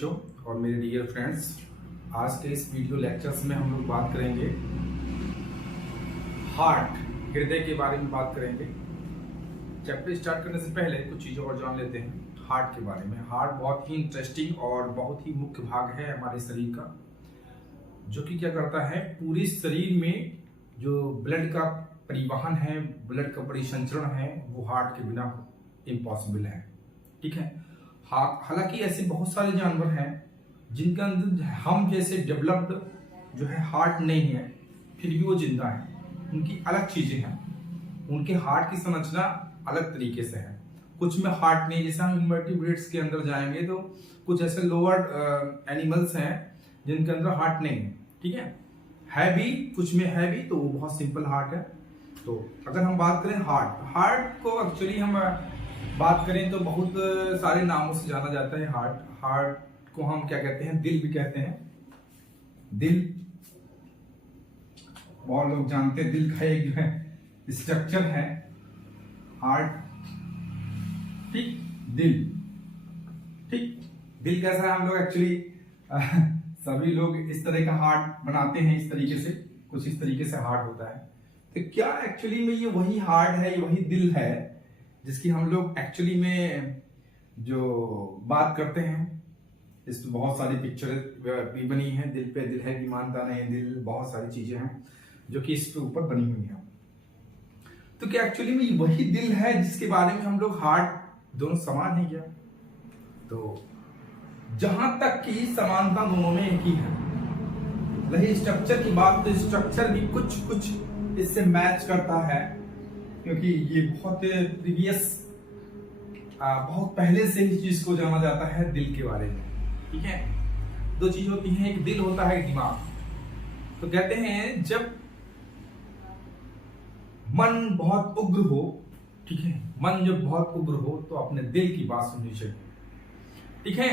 बच्चों और मेरे डियर फ्रेंड्स, आज के इस वीडियो लेक्चर्स में हम लोग बात करेंगे हार्ट, हृदय के बारे में बात करेंगे। चैप्टर स्टार्ट करने से पहले कुछ चीज़ों और जान लेते हैं हार्ट के बारे में। हार्ट बहुत ही इंटरेस्टिंग और बहुत ही मुख्य भाग है हमारे शरीर का, जो कि क्या करता है, पूरे शरीर में जो ब्लड का परिवहन है, ब्लड का परिसंचरण है, वो हार्ट के बिना इम्पॉसिबल है। ठीक है। हालांकि ऐसे बहुत सारे जानवर हैं जिनके अंदर हम जैसे डेवलप्ड जो है हार्ट नहीं है, फिर भी वो जिंदा है। उनकी अलग चीजें हैं, उनके हार्ट की संरचना अलग तरीके से है। कुछ में हार्ट नहीं, जैसे हम इनवर्टिब्रेट्स के अंदर जाएंगे तो कुछ ऐसे लोअर एनिमल्स हैं जिनके अंदर हार्ट नहीं है। ठीक है भी, कुछ में है भी, तो वो बहुत सिंपल हार्ट है। तो अगर हम बात करें हार्ट को एक्चुअली हम बात करें तो बहुत सारे नामों से जाना जाता है। हार्ट को हम क्या कहते हैं, दिल भी कहते हैं। दिल बहुत लोग जानते हैं, दिल का एक जो है स्ट्रक्चर है हार्ट। ठीक, दिल कैसा है, हम लोग एक्चुअली सभी लोग इस तरह का हार्ट बनाते हैं, इस तरीके से, कुछ इस तरीके से हार्ट होता है। तो क्या एक्चुअली में ये वही हार्ट है, ये वही दिल है जिसकी हम लोग एक्चुअली में जो बात करते हैं। इस बहुत सारी पिक्चर भी बनी है, दिल पे दिल है कि मानता नहीं दिल, बहुत सारी चीजें हैं जो कि इसके ऊपर बनी हुई हैं। तो क्या एक्चुअली में वही दिल है जिसके बारे में हम लोग हार्ट दोनों समान है क्या? तो जहां तक की समानता दोनों में एक ही है, रही स्ट्रक्चर की बात तो स्ट्रक्चर भी कुछ इससे मैच करता है, क्योंकि ये बहुत प्रीवियस बहुत पहले से इस चीज को जाना जाता है दिल के बारे में। ठीक है, दो चीज होती हैं, एक दिल होता है, एक दिमाग। तो कहते हैं जब मन बहुत उग्र हो, ठीक है, मन जब बहुत उग्र हो तो अपने दिल की बात सुननी चाहिए। ठीक है,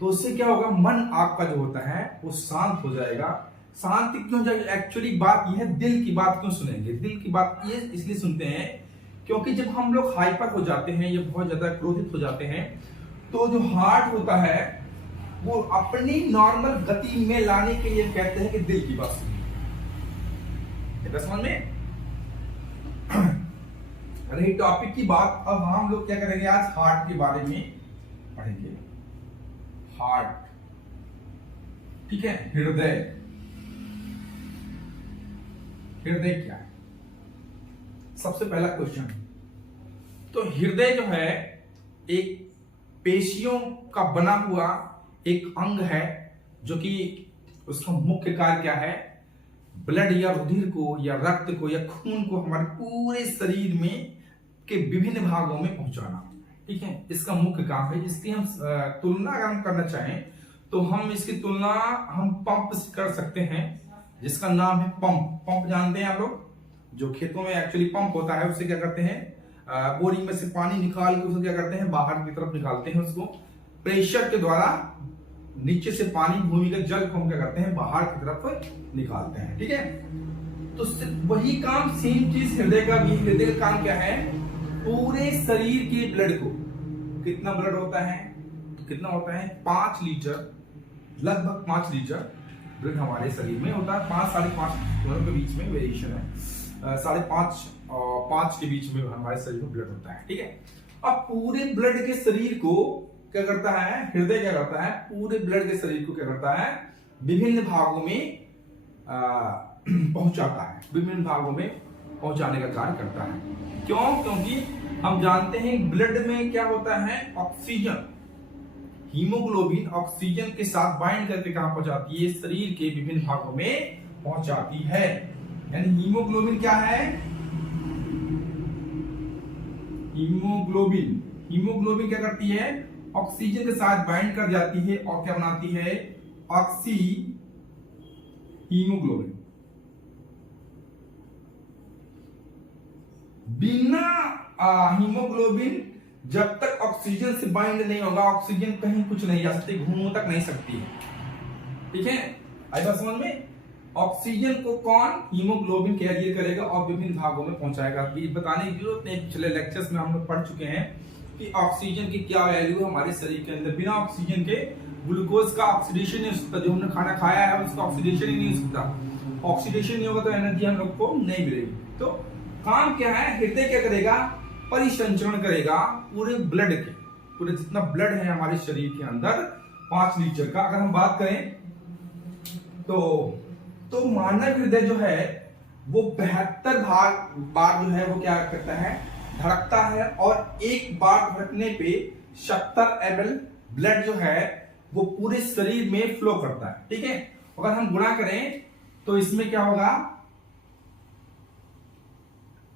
तो उससे क्या होगा, मन आपका जो होता है वो शांत हो जाएगा। शांति क्यों हो जाएगी? एक्चुअली बात यह है, दिल की बात क्यों सुनेंगे? दिल की बात ये इसलिए सुनते हैं क्योंकि जब हम लोग हाइपर हो जाते हैं या बहुत ज्यादा क्रोधित हो जाते हैं तो जो हार्ट होता है वो अपनी नॉर्मल गति में लाने के लिए कहते हैं कि दिल की बात सुनिए। समझ में? रही टॉपिक की बात, अब हम लोग क्या करेंगे, आज हार्ट के बारे में पढ़ेंगे। हार्ट, ठीक है, हृदय क्या है? सबसे पहला क्वेश्चन, तो हृदय जो है एक पेशियों का बना हुआ एक अंग है, जो कि उसका मुख्य कार्य क्या है, ब्लड या रुधिर को या रक्त को या खून को हमारे पूरे शरीर में के विभिन्न भागों में पहुंचाना। ठीक है, इसका मुख्य काम है। इसकी हम तुलना अगर हम करना चाहें तो हम इसकी तुलना हम पंप से कर सकते हैं, जिसका नाम है पंप जानते हैं आप लोग? जो खेतों में एक्चुअली पंप होता है, उससे क्या करते हैं, बोरिंग में से पानी निकाल के उसको क्या करते हैं, बाहर की तरफ निकालते हैं। उसको प्रेशर के द्वारा नीचे से पानी, भूमिगत जल को हम क्या करते हैं, बाहर की तरफ निकालते हैं। ठीक है, तो वही काम, सेम चीज हृदय का भी। हृदय का काम क्या है, पूरे शरीर के ब्लड को, कितना ब्लड होता है, तो कितना होता है, 5 लीटर, लगभग 5 लीटर ब्लड हमारे शरीर में होता है। 5 साढ़े 5 दोनों के बीच में वेरिएशन है, 5.5 और 5 के बीच में हमारे शरीर में ब्लड होता है। ठीक है, अब पूरे ब्लड के शरीर को क्या करता है, हृदय क्या करता है, पूरे ब्लड के शरीर को क्या करता है, विभिन्न भागों में पहुंचाता है, विभिन्न भागों में पहुंचाने का कार्य करता है। क्यों? क्योंकि हम जानते हैं ब्लड में क्या होता है, ऑक्सीजन, हीमोग्लोबिन ऑक्सीजन के साथ बाइंड करके कहां पहुंचाती है, शरीर के विभिन्न भागों में पहुंचाती है। यानी हीमोग्लोबिन क्या है, हीमोग्लोबिन क्या करती है, ऑक्सीजन के साथ बाइंड कर जाती है और क्या बनाती है, ऑक्सी हीमोग्लोबिन। बिना हीमोग्लोबिन जब तक ऑक्सीजन से बाइंड नहीं होगा, ऑक्सीजन कहीं कुछ नहीं जा सकती, घूमने तक नहीं सकती है। ठीक है, आई बात समझ में? ऑक्सीजन को कौन, हीमोग्लोबिन कैरियर करेगा और विभिन्न भागों में पहुंचाएगा। बताने की जरूरत नहीं, पिछले लेक्चर्स में हम लोग पढ़ चुके हैं कि ऑक्सीजन की क्या वैल्यू है हमारे शरीर के अंदर। बिना ऑक्सीजन के ग्लूकोज का ऑक्सीडेशन नहीं हो सकता, जो हमने खाना खाया है उसका ऑक्सीडेशन ही नहीं हो सकता। ऑक्सीडेशन नहीं होगा तो एनर्जी हम लोग को नहीं मिलेगी। तो काम क्या है, हृदय क्या करेगा, परिसंचरण करेगा पूरे ब्लड के, पूरे जितना ब्लड है हमारे शरीर के अंदर 5 लीटर का। अगर हम बात करें तो मानव हृदय जो है वो 72 बार जो है वो क्या करता है, धड़कता है, और एक बार धड़कने पे 70 ml ब्लड जो है वो पूरे शरीर में फ्लो करता है। ठीक है, अगर हम गुणा करें तो इसमें क्या होगा,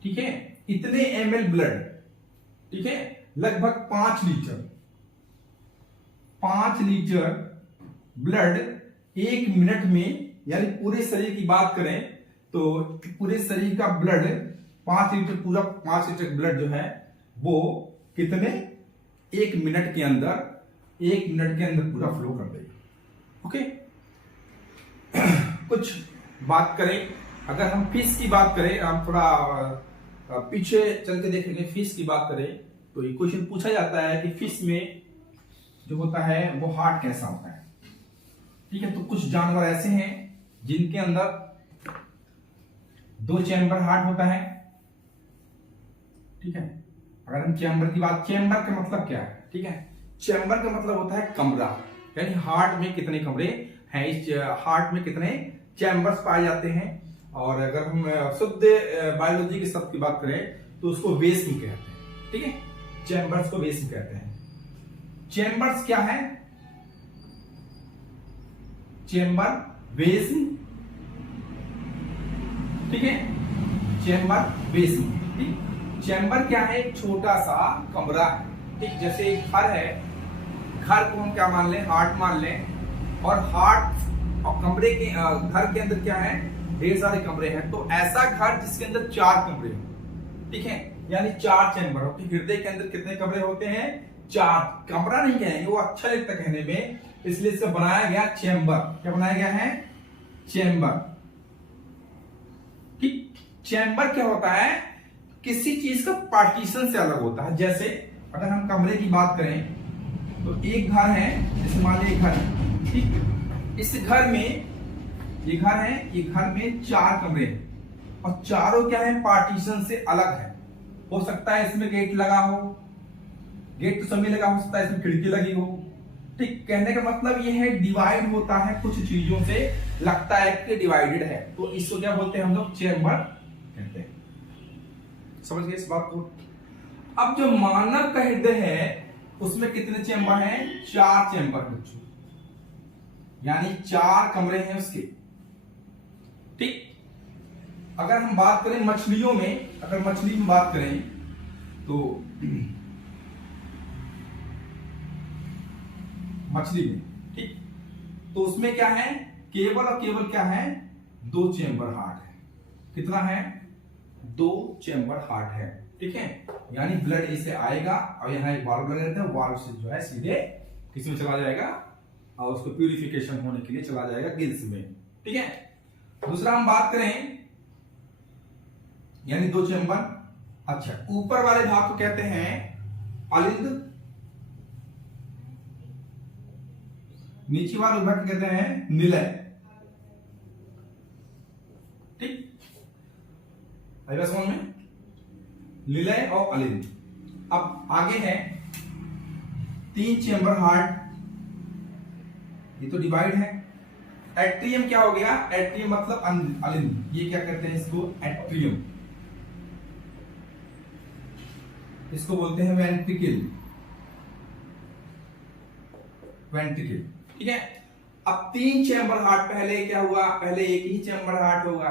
ठीक है, इतने ml ब्लड, ठीक है, लगभग 5 लीटर, 5 लीटर ब्लड 1 मिनट में, यानी पूरे शरीर की बात करें तो पूरे शरीर का ब्लड 5 लीटर, पूरा 5 लीटर ब्लड जो है वो कितने, 1 मिनट के अंदर, 1 मिनट के अंदर पूरा फ्लो कर देगा। ओके, कुछ बात करें, अगर हम फिश की बात करें, हम थोड़ा पीछे चल के देखेंगे, फिश की बात करें तो ये क्वेश्चन पूछा जाता है कि फिश में जो होता है वो हार्ट कैसा होता है। ठीक है, तो कुछ जानवर ऐसे हैं जिनके अंदर 2 चैम्बर हार्ट होता है। ठीक है, अगर हम चैम्बर की बात, चैम्बर का मतलब क्या है, ठीक है, चैम्बर का मतलब होता है कमरा, यानी हार्ट में कितने कमरे हैं, इस हार्ट में कितने चैम्बर्स पाए जाते हैं। और अगर हम शुद्ध बायोलॉजी के शब्द की बात करें तो उसको वेस्म कहते हैं। ठीक है, चैम्बर्स को वेस्म कहते हैं। चैम्बर्स क्या है, चैम्बर, वेस्म, ठीक है, चैम्बर, वेस्म। ठीक, चैम्बर क्या है, एक छोटा सा कमरा है। ठीक, जैसे एक घर है, घर को हम क्या मान लें, हार्ट मान लें, और हार्ट और कमरे के घर के अंदर क्या है, ढेर सारे कमरे हैं। तो ऐसा घर जिसके अंदर 4 कमरे हो, ठीक है, यानी 4 चैम्बर हो। हृदय के अंदर कितने कमरे होते हैं, 4। कमरा नहीं कहेंगे, वो अच्छा लगता कहने में, इसलिए इसे बनाया गया चैम्बर। क्या बनाया गया है, चैम्बर। ठीक, चैम्बर क्या होता है, किसी चीज का पार्टीशन से अलग होता है। जैसे अगर हम कमरे की बात करें तो एक घर है, जैसे मान लीजिए घर है, ठीक, इस घर में, ये घर है, ये घर में 4 कमरे हैं, और चारों क्या है, पार्टीशन से अलग है। हो सकता है इसमें गेट लगा हो, गेट तो सभी लगा, हो सकता है इसमें खिड़की लगी हो। ठीक, कहने का मतलब ये है डिवाइड होता है कुछ चीजों से, लगता है कि डिवाइडेड है, तो इसको क्या बोलते हैं हम लोग, चैम्बर कहते हैं। समझ गए इस बात को। अब जो मानव का हृदय है उसमें कितने चैम्बर हैं, 4 चैम्बर बच्चों, यानी 4 कमरे हैं उसके। ठीक, अगर हम बात करें मछलियों में, अगर मछली में बात करें तो मछली में, ठीक, तो उसमें क्या है, केवल और केवल क्या है, 2 चैम्बर हार्ट है। कितना है, 2 चैम्बर हार्ट है। ठीक है, यानी ब्लड इसे आएगा और यहाँ एक वाल्व लगा रहता है, वाल्व से जो है सीधे किसी में चला जाएगा और उसको प्यूरिफिकेशन होने के लिए चला जाएगा गिल्स में। ठीक है, दूसरा हम बात करें, यानी 2 चैम्बर। अच्छा, ऊपर वाले भाग को कहते हैं अलिंद, नीचे वाले भाग को कहते हैं निलय। ठीक, आएगा समझ में, निलय और अलिंद। अब आगे है 3 चैम्बर हार्ट, ये तो डिवाइड है। एट्रियम क्या हो गया, एट्रियम मतलब अलिंद, ये क्या कहते हैं इसको, एट्रियम, इसको बोलते हैं वेंट्रिकल, वेंट्रिकल। ठीक है, अब 3 चैम्बर हार्ट, पहले क्या हुआ, पहले एक ही चैम्बर हार्ट होगा।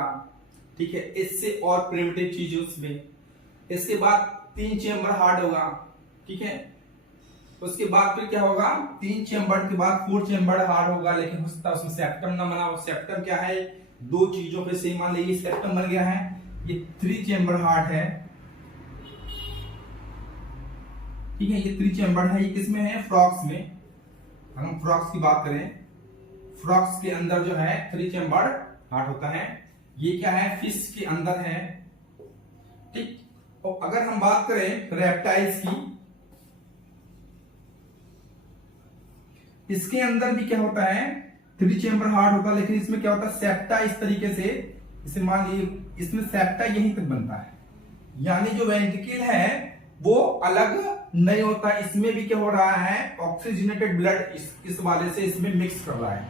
ठीक है, इससे और प्रिमिटिव चीज उसमें, इसके बाद 3 चैम्बर हार्ट होगा। ठीक है, उसके बाद फिर क्या होगा, 3 चैम्बर के बाद 4 चैम्बर हार्ट होगा, लेकिन हो सकता है उसमें सेप्टम ना बना हो। सेप्टम क्या है, 2 चीजों पे से मान लीजिए सेप्टम बन गया है, ये 3 चैम्बर हार्ट है। ठीक है, ये 3 चैम्बर है, ये किसमें है, फ्रॉक्स में। अगर हम फ्रॉक्स की बात करें, फ्रॉक्स के अंदर जो है 3 चैम्बर हार्ट होता है। ये क्या है, फिश के अंदर है। ठीक, और अगर हम बात करें रेप्टाइल्स की, इसके अंदर भी क्या होता है, 3 चेंबर हार्ट होता है, लेकिन इसमें क्या होता है, सेप्टा इस तरीके से, इसे मान लीजिए इसमें सेप्टा यहीं तक बनता है, यानी जो वेंट्रिकल है वो अलग नहीं होता। इसमें भी क्या हो रहा है, ऑक्सीजनेटेड ब्लड इस वाले से इसमें मिक्स कर रहा है,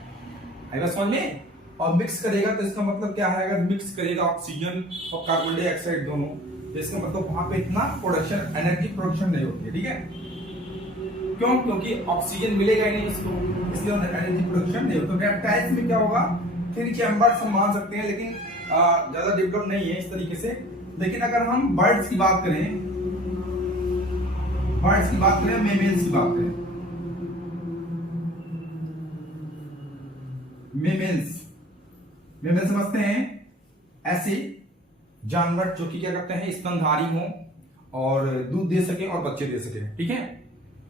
आएगा समझ में। और मिक्स करेगा तो इसका मतलब क्या है, अगर मिक्स करेगा ऑक्सीजन और कार्बन डाइऑक्साइड दोनों, तो इसका मतलब वहां पे इतना प्रोडक्शन, एनर्जी प्रोडक्शन नहीं होती है, ठीक है। क्यों? क्योंकि ऑक्सीजन मिलेगा ही नहीं इसको, इसलिए एनर्जी प्रोडक्शन नहीं होता। तो रेप्टाइल्स में क्या होगा, 3 चैम्बर्स हम मान सकते हैं, लेकिन ज्यादा डेवलप नहीं है इस तरीके से। लेकिन अगर हम बर्ड्स की बात करें, मेमेल्स की बात करें, मेमेल्स समझते हैं ऐसे जानवर जो कि क्या करते हैं, स्तनधारी हों और दूध दे सके और बच्चे दे सके, ठीक है।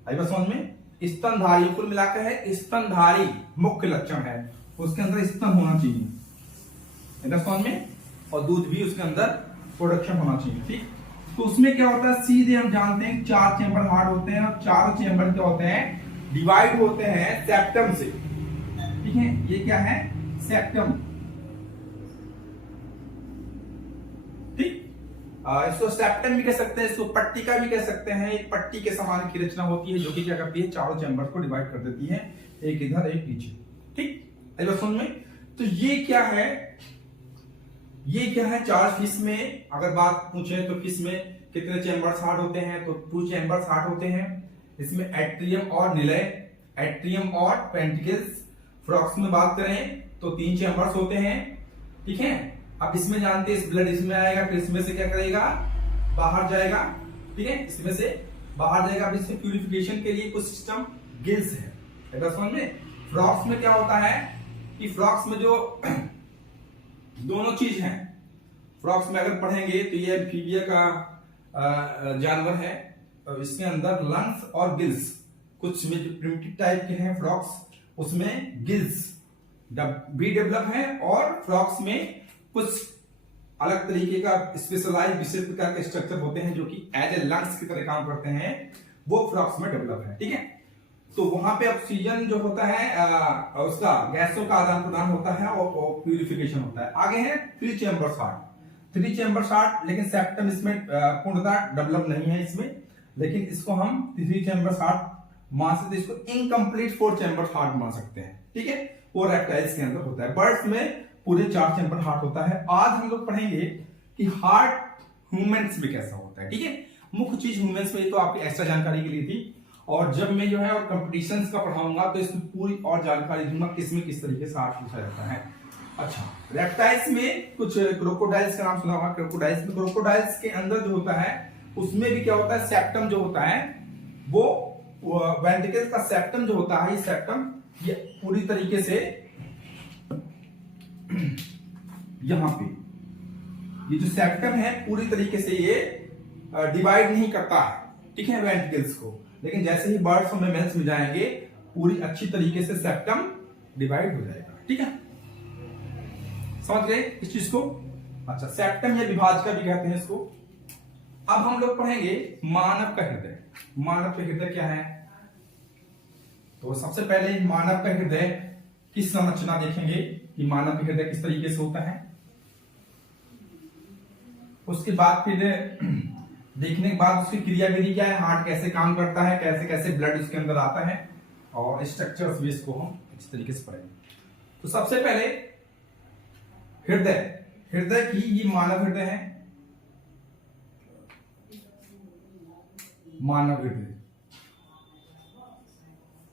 आई बात समझ में। स्तनधारी कुल मिलाकर है, स्तनधारी मुख्य लक्षण है, उसके अंदर स्तन होना चाहिए, समझ में, और दूध भी उसके अंदर प्रोडक्शन होना चाहिए, ठीक। तो उसमें क्या होता है, सीधे हम जानते हैं 4 चैम्बर हार्ट होते हैं, और 4 चैम्बर क्या होते हैं, डिवाइड होते हैं सेप्टम से, ठीक है। ये क्या है, सेप्टम, ठीक। इसको सेप्टम भी कह सकते हैं, इसको पट्टिका भी कह सकते हैं। एक पट्टी के समान की रचना होती है जो कि क्या करती है, चारों चैम्बर को डिवाइड कर देती है, एक इधर एक नीचे, ठीक। आई बात समझ में। तो ये क्या है, ये क्या है, 4 फिश में अगर बात पूछे तो फिश में कितने चैम्बर्स हार्ट होते हैं, तो 2 चैम्बर्स हार्ट होते हैं। इसमें एट्रियम और निलय, एट्रियम और पेंटिकल्स। फ्रॉक्स में बात करें तो 3 चैम्बर्स होते हैं, ठीक है। अब इसमें जानते हैं, इस ब्लड इसमें आएगा, फिर इसमें से क्या करेगा, बाहर जाएगा, ठीक है, इसमें से बाहर जाएगा। अब इसमें प्यूरिफिकेशन के लिए कुछ सिस्टम गिल्स है, समझ में। फ्रॉक्स में क्या होता है कि फ्रॉक्स में जो दोनों चीज हैं, फ्रॉक्स में अगर पढ़ेंगे तो ये एम्फीबिया का जानवर है, तो इसके अंदर लंग्स और गिल्स, कुछ में जो प्रिमिटिव टाइप के हैं फ्रॉक्स, उसमें गिल्स भी डेवलप है, और फ्रॉक्स में कुछ अलग तरीके का स्पेशलाइज विशेष प्रकार के स्ट्रक्चर होते हैं जो कि एज ए लंग्स की तरह काम करते हैं, वो फ्रॉक्स में डेवलप है, ठीक है। तो वहां पे ऑक्सीजन जो होता है उसका गैसों का आदान प्रदान होता है और प्यूरिफिकेशन होता है। आगे है 3 चैम्बर्स हार्ट, 3 चैम्बर्स हार्ट, लेकिन सेप्टम इसमें पूर्णतः डेवलप नहीं है इसमें, लेकिन इसको हम 3 चैम्बर्स हार्ट मान सकते हैं, इसको इनकम्प्लीट 4 चैम्बर्स हार्ट मान सकते हैं, ठीक है। वो रेप्टाइल्स के अंदर होता है। बर्ड्स में पूरे 4 चैम्बर हार्ट होता है। आज हम लोग पढ़ेंगे कि हार्ट ह्यूमंस में कैसा होता है, ठीक है। मुख्य चीज ह्यूमंस में तो आपकी एक्स्ट्रा जानकारी के लिए थी, और जब मैं जो है और कंपटीशंस का पढ़ाऊंगा तो इसमें पूरी और जानकारी दूंगा किसमें किस तरीके से हार्ट पूछा जाता है। अच्छा, रेप्टाइल्स में कुछ क्रोकोडाइल्स का नाम सुना होगा। क्रोकोडाइल्स के अंदर जो होता है उसमें भी क्या होता है, सेप्टम जो होता है वो वेंट्रिकल्स का सेप्टम जो होता है, ये सेप्टम ये पूरी तरीके से यहां पे ये जो सेप्टम है पूरी तरीके से ये डिवाइड नहीं करता है, ठीक है, वेंट्रिकल्स को। लेकिन जैसे ही बर्ड्स और मैमल्स में जाएंगे पूरी अच्छी तरीके से सेप्टम डिवाइड हो जाएगा, ठीक है। समझ गए इस चीज को। अच्छा, सेप्टम या विभाजिका भी कहते हैं इसको। अब हम लोग पढ़ेंगे मानव का हृदय। मानव का हृदय क्या है, तो सबसे पहले मानव का हृदय की संरचना देखेंगे कि मानव का हृदय किस तरीके से होता है। उसके बाद फिर देखने के बाद उसकी क्रियाविधि क्या है, हार्ट कैसे काम करता है, कैसे कैसे ब्लड उसके अंदर आता है, और स्ट्रक्चर्स भी इसको हम इस तरीके से पढ़ेंगे। तो सबसे पहले हृदय, हृदय की ये मानव हृदय है, मानव हृदय,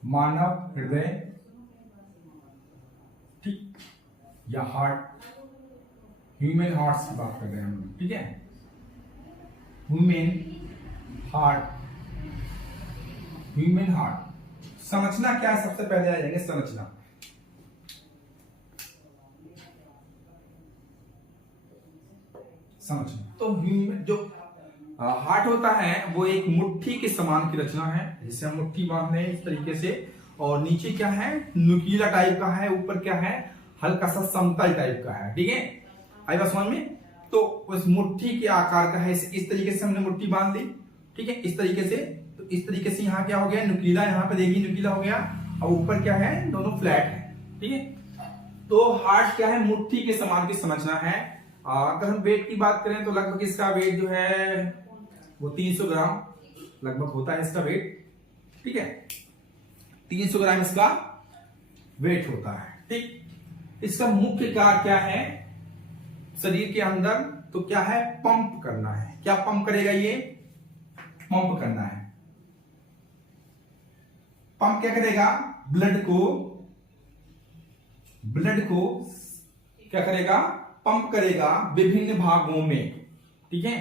मानव हृदय, ठीक, या हार्ट, ह्यूमन हार्ट की बात कर रहे हैं हम लोग, ठीक है। Human heart, human heart. संरचना क्या है, सबसे पहले आ जाएंगे संरचना। संरचना तो ह्यूमन जो हार्ट होता है वो एक मुट्ठी के समान की रचना है, जिसे हम मुट्ठी बांध रहे हैं इस तरीके से, और नीचे क्या है, नुकीला टाइप का है, ऊपर क्या है, हल्का सा समतल टाइप का है, ठीक है। आई बात समझ में। तो उस मुट्ठी के आकार का है, इस तरीके से हमने मुट्ठी बांध ली, ठीक है, इस तरीके से। तो इस तरीके से यहाँ क्या हो गया, नुकीला, यहाँ पे देखिए नुकीला हो गया, और ऊपर क्या है, दोनों फ्लैट है। ठीक है, तो हार्ट क्या है, मुट्ठी के समान की संरचना है। अगर हम वेट की बात करें तो लगभग इसका वेट जो है वो 300 ग्राम लगभग होता है इसका वेट। ठीक है, 300 ग्राम इसका वेट होता है। ठीक, इसका मुख्य कार्य क्या है शरीर के अंदर, तो क्या है, पंप करना है। क्या पंप करेगा ये, पंप करना है। पंप क्या करेगा, ब्लड को क्या करेगा, पंप करेगा विभिन्न भागों में। ठीक है,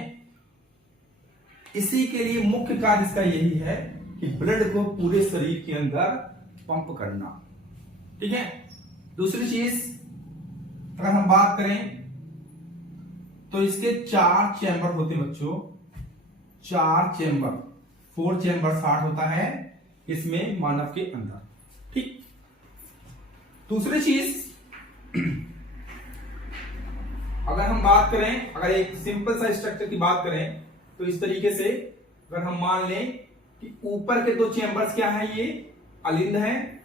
इसी के लिए मुख्य कार्य इसका यही है कि ब्लड को पूरे शरीर के अंदर पंप करना। ठीक है, दूसरी चीज अगर हम बात करें तो इसके 4 चैम्बर होते हैं बच्चों, 4 चैम्बर, 4 चैम्बर हार्ट होता है इसमें मानव के अंदर। ठीक, दूसरी चीज अगर हम बात करें, अगर एक सिंपल सा स्ट्रक्चर की बात करें तो इस तरीके से अगर हम मान लें कि ऊपर के 2 चैम्बर्स क्या है, ये अलिंद है,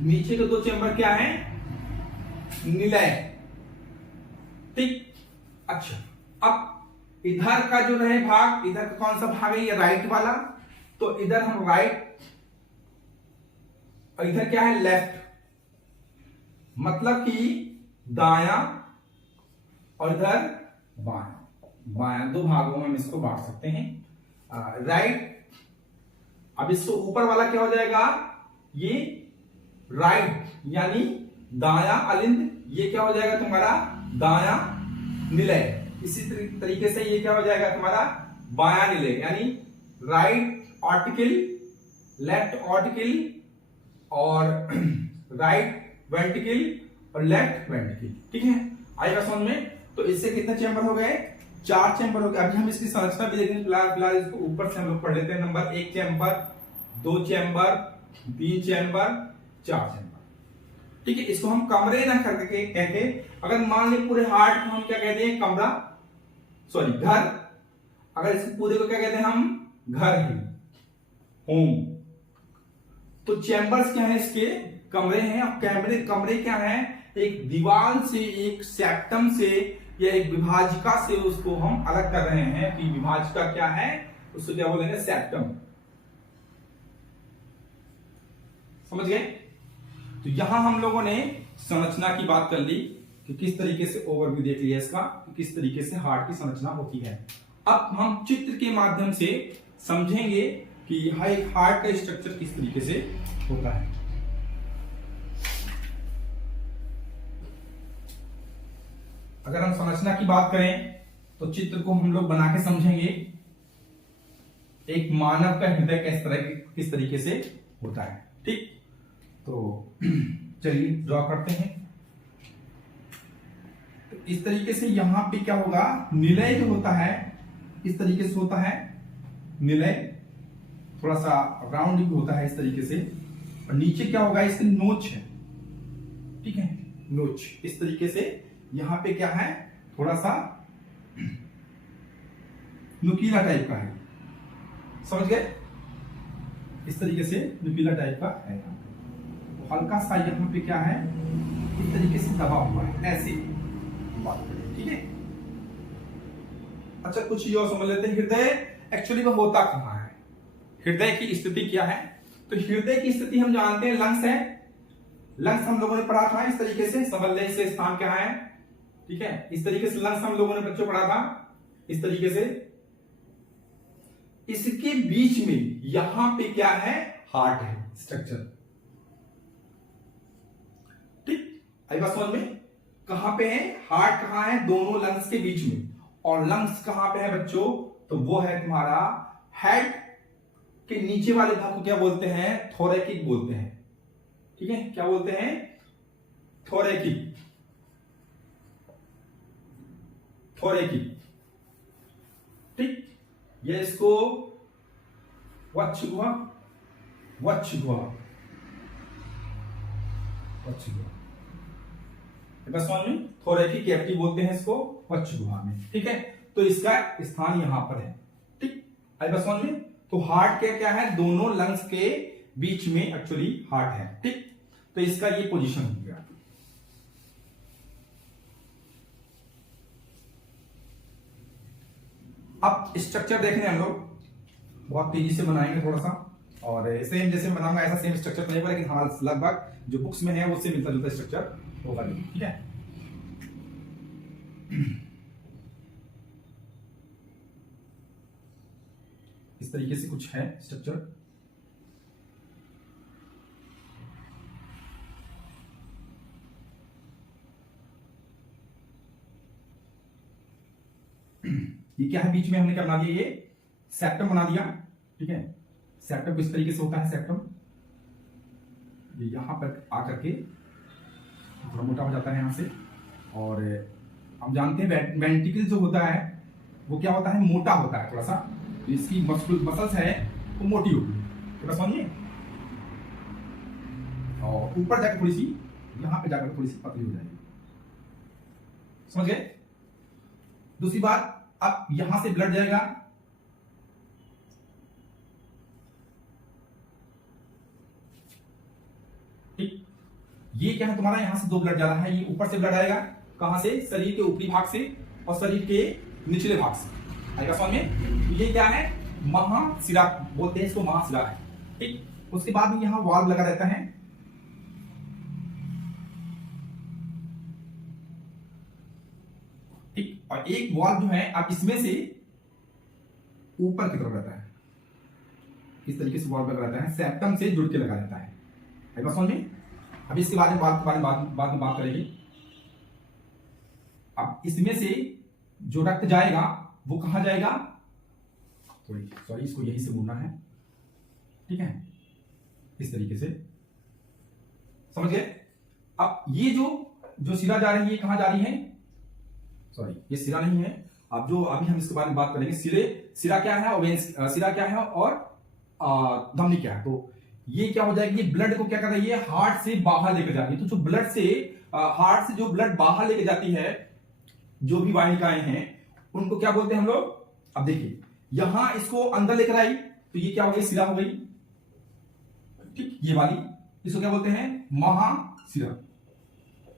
नीचे के 2 चैम्बर क्या है, निलय। ठीक, अच्छा, अब इधर का जो रहे भाग, इधर का कौन सा भाग है, ये राइट वाला, तो इधर हम राइट और इधर क्या है, लेफ्ट, मतलब कि दायां और इधर बायां। बायां 2 भागों में हम इसको बांट सकते हैं। राइट, अब इसको ऊपर वाला क्या हो जाएगा, ये राइट यानी दायां अलिंद, ये क्या हो जाएगा तुम्हारा दायां निलय। इसी तरीके से ये क्या हो जाएगा तुम्हारा बायां निलय, यानी राइट ऑर्टिकल, लेफ्ट ऑर्टिकल और राइट वेंट्रिकल और लेफ्ट वेंट्रिकल। ठीक है, आएगा समझ में। तो इससे कितने चैम्बर हो गए, 4 चैम्बर हो गए। अभी हम इसकी संरचना भी देखेंगे, फिलहाल इसको ऊपर से हम लोग पढ़ लेते हैं। Number 1 chamber, 2 chamber, 3 chamber, 4 chamber. ठीक है, इसको हम कमरे ना करके कहते, अगर मान ले पूरे हार्ट को हम क्या कहते हैं, कमरा, सॉरी घर। अगर इस पूरे को क्या कहते हैं हम, घर ही, होम। तो चैम्बर्स क्या है, इसके कमरे हैं। अब कमरे क्या है, एक दीवार से, एक सेप्टम से या एक विभाजिका से उसको हम अलग कर रहे हैं कि विभाजिका क्या है, उसको क्या बोलेंगे, सेप्टम। समझ गए। तो यहां हम लोगों ने संरचना की बात कर ली कि किस तरीके से ओवरव्यू देख लिया इसका, कि किस तरीके से हार्ट की संरचना होती है। अब हम चित्र के माध्यम से समझेंगे कि एक हार्ट का स्ट्रक्चर किस तरीके से होता है। अगर हम संरचना की बात करें तो चित्र को हम लोग बना के समझेंगे। एक मानव का हृदय किस तरीके से होता है। ठीक, तो चलिए ड्रॉ करते हैं। तो इस तरीके से यहां पे क्या होगा, निलय जो होता है इस तरीके से होता है, निलय थोड़ा सा राउंड भी होता है इस तरीके से। और नीचे क्या होगा, इसके नोच है। ठीक है, नोच इस तरीके से यहां पे क्या है, थोड़ा सा नुकीला टाइप का है। समझ गए, इस तरीके से नुकीला टाइप का है। तो हल्का सा यहां पे क्या है, इस तरीके से दबा हुआ है, ऐसे बात करें। ठीक है, अच्छा कुछ और समझ लेते हैं। हृदय एक्चुअली वो होता कहां है, हृदय की स्थिति क्या है। तो हृदय की स्थिति हम जानते हैं, लंग्स है। लंग्स हम लोगों ने पढ़ा था इस तरीके से, समझ लें इसे स्थान क्या है। ठीक है, इस तरीके से लंग्स हम लोगों ने बच्चों पढ़ा था इस तरीके से। इसके बीच में यहां पे क्या है, हार्ट है स्ट्रक्चर। ठीक, आई बात समझ में, कहां पे है हार्ट, कहां है, दोनों लंग्स के बीच में। और लंग्स कहां पे है बच्चों, तो वो है तुम्हारा हेड के नीचे वाले भाग को क्या बोलते हैं, थोरैकिक बोलते हैं। ठीक है, क्या बोलते हैं, थोरैकिक, थोरैकिक। ठीक, ये इसको वक्षगुहा, वक्षगुहा, वक्षगुहा, बस समझ में, थोरैकिक कैविटी बोलते हैं इसको, वक्षगुहा में। ठीक है, तो इसका स्थान यहां पर है। ठीक, आई बस समझ में। तो हार्ट क्या क्या है, दोनों लंग्स के बीच में एक्चुअली हार्ट है। ठीक, तो इसका ये पोजीशन हो गया। अब स्ट्रक्चर देख रहे हैं हम लोग, बहुत तेजी से बनाएंगे थोड़ा सा, और सेम जैसे मैं बनाऊंगा ऐसा सेम स्ट्रक्चर नहीं होगा, लेकिन हाँ लगभग जो बुक्स में है उससे मिलता जुलता स्ट्रक्चर होगा। ठीक है, इस तरीके से कुछ है स्ट्रक्चर। ये क्या है, बीच में हमने क्या बना दिया, ये सेप्टम बना दिया। ठीक है, सेप्टम किस तरीके से होता है, सेप्टम ये यहां पर आकर के थोड़ा मोटा हो जाता है यहां से, और हम जानते हैं वेंट्रिकल जो होता है वो क्या होता है, मोटा होता है थोड़ा सा, तो इसकी मसल्स है वो मोटी होगी, थोड़ा समझिए, और ऊपर जाकर थोड़ी सी, यहां पे जाकर थोड़ी सी पतली हो जाएगी, समझ गए। दूसरी बात, अब यहां से ब्लड जाएगा, ठीक, ये क्या है तुम्हारा, यहां से 2 ब्लड जा रहा है, ये ऊपर से ब्लड आएगा, कहां से, शरीर के ऊपरी भाग से और शरीर के निचले भाग से आएगा समझ में। ये क्या है, महाशिरा बोलते हैं इसको, महाशिरा है। ठीक, उसके बाद में यहां वाल्व लगा रहता है, ठीक, और एक वाल्व जो है आप इसमें से ऊपर की तरफ रहता है, इस तरीके से वाल्व लगा रहता है, सेप्टम से जुड़ के लगा रहता है समझ में। अब इसके बाद में बाद में बात करेंगे। अब इसमें से जो रक्त जाएगा वो कहां जाएगा, सॉरी इसको यहीं से मुड़ना है, ठीक है, इस तरीके से, समझ गए। अब ये जो सिरा जा रही है, ये कहां जा रही है, सॉरी ये सिरा नहीं है, अब जो अभी हम इसके बारे में बात करेंगे, सिरा क्या है और सिरा क्या है और धमनी क्या है। तो ये क्या हो जाएगी, ये ब्लड को क्या कर रही है, हार्ट से बाहर लेकर जा रही है। तो जो ब्लड से हार्ट से जो ब्लड बाहर लेके जाती है, जो भी वाहिकाएं हैं उनको क्या बोलते हैं हम लोग। अब देखिए यहां इसको अंदर लेकर आई, तो ये क्या हो गई, सिरा हो गई, ठीक, ये वाली, इसको क्या बोलते हैं, महाशिरा।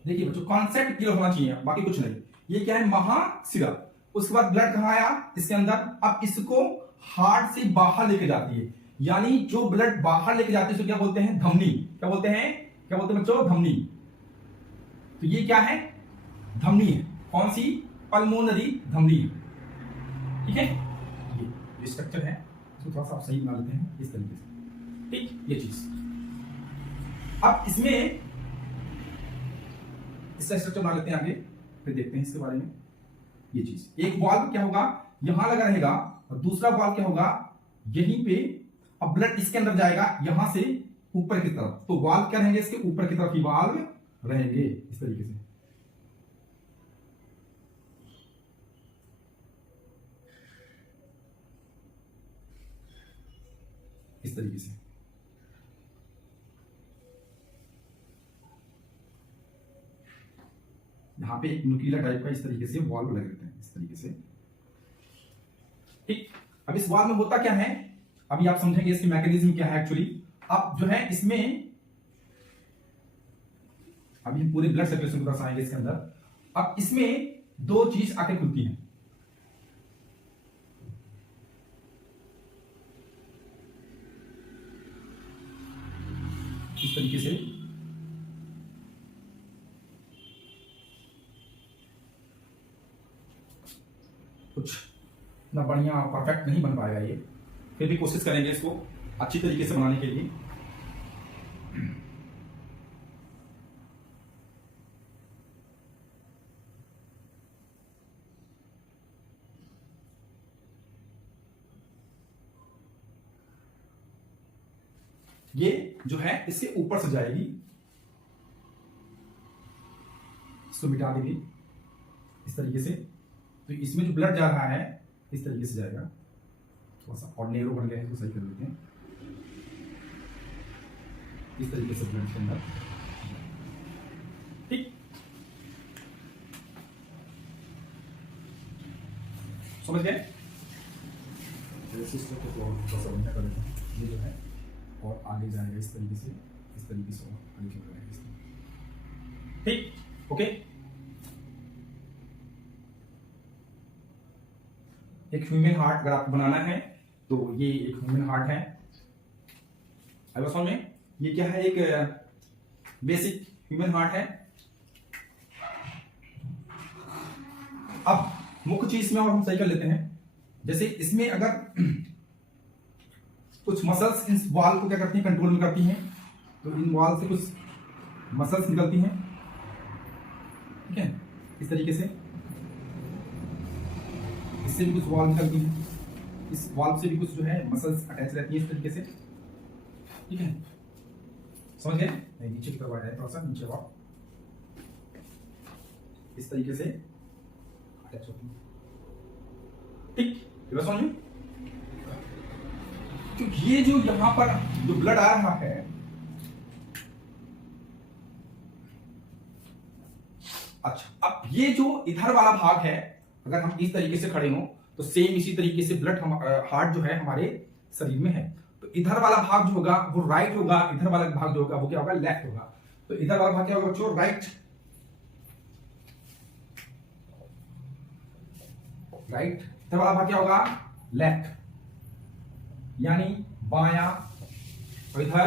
देखिए बच्चों कॉन्सेप्ट क्लियर होना चाहिए, बाकी कुछ नहीं। ये क्या है, महाशिरा। उसके बाद ब्लड कहां आया, इसके अंदर। अब इसको हार्ट से बाहर लेके जाती है, यानी जो ब्लड बाहर लेके जाती है उसको क्या बोलते हैं, धमनी। क्या बोलते हैं बच्चों, धमनी। तो ये क्या है, धमनी है, कौन सी, पल्मोनरी धमनी है। ठीक है, ये स्ट्रक्चर है, इसको थोड़ा सा आप सही बना लेते हैं इस तरीके से, ठीक, ये चीज। अब इसमें इसका स्ट्रक्चर बना लेते हैं आगे, फिर देखते हैं इसके बारे में। ये चीज, एक वाल्व क्या होगा, यहां लगा रहेगा, और दूसरा वाल्व क्या होगा, यहीं पे। अब ब्लड इसके अंदर जाएगा यहां से ऊपर की तरफ, तो वाल्व क्या रहेंगे, इसके ऊपर की तरफ ही वाल्व रहेंगे, इस तरीके से। इस तरीके से यहां पे एक न्यूक्लियर टाइप का इस तरीके से वाल्व लगे रहते हैं, इस तरीके से, ठीक। अब इस वाल्व में होता क्या है, अभी आप समझेंगे इसकी मैकेनिज्म क्या है एक्चुअली। अब जो है इसमें, अभी पूरे ब्लड सर्कुलेशन को दर्शाएंगे इसके अंदर। अब इसमें 2 चीज आके खुलती हैं, इस तरीके से, कुछ ना बढ़िया परफेक्ट नहीं बन पाएगा ये, फिर भी कोशिश करेंगे इसको अच्छी तरीके से बनाने के लिए। ये जो है इसके ऊपर से जाएगी, इसको मिटा देंगे इस तरीके से। तो इसमें जो ब्लड जा रहा है इस तरीके से जाएगा, थोड़ा सा और नेरो बन गया है, इसको सही कर देते हैं, इस तरीके से ब्लड के अंदर, ठीक, समझ गए। सिस्टम को थोड़ा सा बढ़िया कर देते हैं। ये जो है और आगे जाएगा इस तरीके से और आगे चल जाएगा इस तरीके। ठीक, ओके। एक ह्यूमन हार्ट अगर आपको बनाना है तो ये एक ह्यूमन हार्ट है। समझ में, ये क्या है, एक बेसिक ह्यूमन हार्ट है। अब मुख्य चीज में और हम सही कर लेते हैं। जैसे इसमें अगर कुछ मसल्स इस वॉल को क्या करती हैं, कंट्रोल में करती हैं, तो इन वॉल से कुछ मसल्स निकलती हैं, ठीक है, इस तरीके से। इससे भी कुछ वॉल निकलती है, इस वॉल से भी कुछ जो है मसल्स अटैच रहती है इस तरीके से, ठीक है। समझ गए? नहीं, नीचे की तरफ आ जाए, थोड़ा सा नीचे आओ, इस तरीके से अटैच होती है, ठीक। ये समझ में, तो ये जो यहां पर जो ब्लड आ रहा है, अच्छा, अब ये जो इधर वाला भाग है, अगर हम इस तरीके से खड़े हों तो सेम इसी तरीके से ब्लड हार्ट जो है हमारे शरीर में है। तो इधर वाला भाग जो होगा वो राइट होगा, इधर वाला भाग जो होगा वो क्या होगा, लेफ्ट होगा। तो इधर वाला भाग क्या होगा बच्चों, राइट, राइट। इधर वाला भाग क्या होगा, लेफ्ट, यानी बायां, और इधर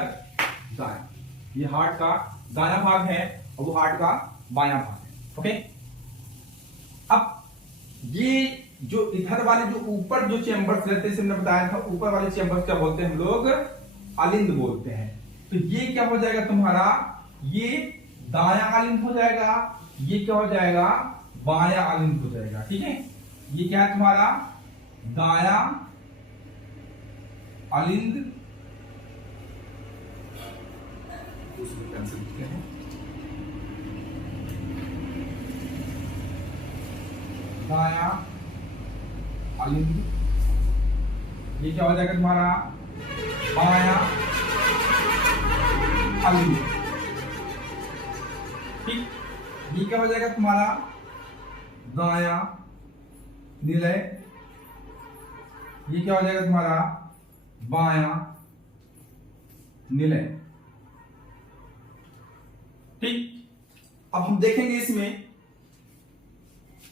दायां। ये हार्ट का दायां भाग है और वो हार्ट का बायां भाग है, ओके। अब ये जो इधर वाले जो ऊपर जो चेंबर्स रहते हैं, हमने बताया था, ऊपर वाले चेंबर्स क्या बोलते हैं हम लोग, अलिंद बोलते हैं। तो ये क्या हो जाएगा तुम्हारा, ये दायां अलिंद हो जाएगा, ये क्या हो जाएगा, बायां अलिंद हो जाएगा, ठीक है। ये क्या है तुम्हारा, दायां अलिंद, उसको कैंसिल करते हैं, दायां अलिंद। ये क्या हो जाएगा तुम्हारा, बायां अलिंद, ठीक। ये क्या हो जाएगा तुम्हारा, दायां निलय। ये क्या हो जाएगा तुम्हारा, बायां निलय, ठीक। अब हम देखेंगे इसमें,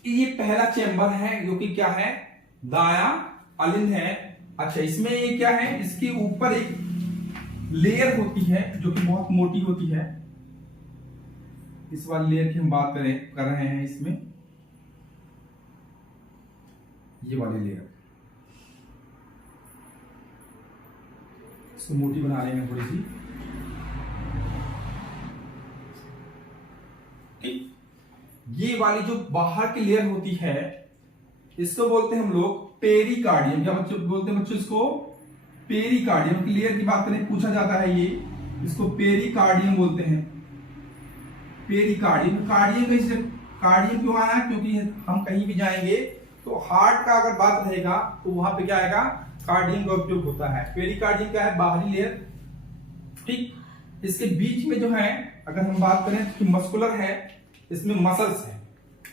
ये पहला चेंबर है जो कि क्या है, दायां अलिंद है। अच्छा, इसमें ये क्या है, इसके ऊपर एक लेयर होती है जो कि बहुत मोटी होती है। इस वाली लेयर की हम बात कर रहे हैं, इसमें ये वाली लेयर, इसको मोटी बना रहे हैं थोड़ी सी, ठीक। ये वाली जो बाहर की लेयर होती है इसको बोलते हैं हम लोग पेरिकार्डियम। क्या बच्चों बोलते हैं बच्चों इसको, पेरिकार्डियम की लेयर की बात करें, पूछा जाता है, ये इसको पेरिकार्डियम बोलते हैं। पेरिकार्डियम, कार्डियम कार्डियम क्यों आया, क्योंकि हम कहीं भी जाएंगे तो हार्ट का अगर बात रहेगा तो वहां पे क्या आएगा, कार्डियम का उपयोग होता है। पेरिकार्डियम क्या है, बाहरी लेयर, ठीक। इसके बीच में जो है अगर हम बात करें कि मस्कुलर है, इसमें मसल्स है,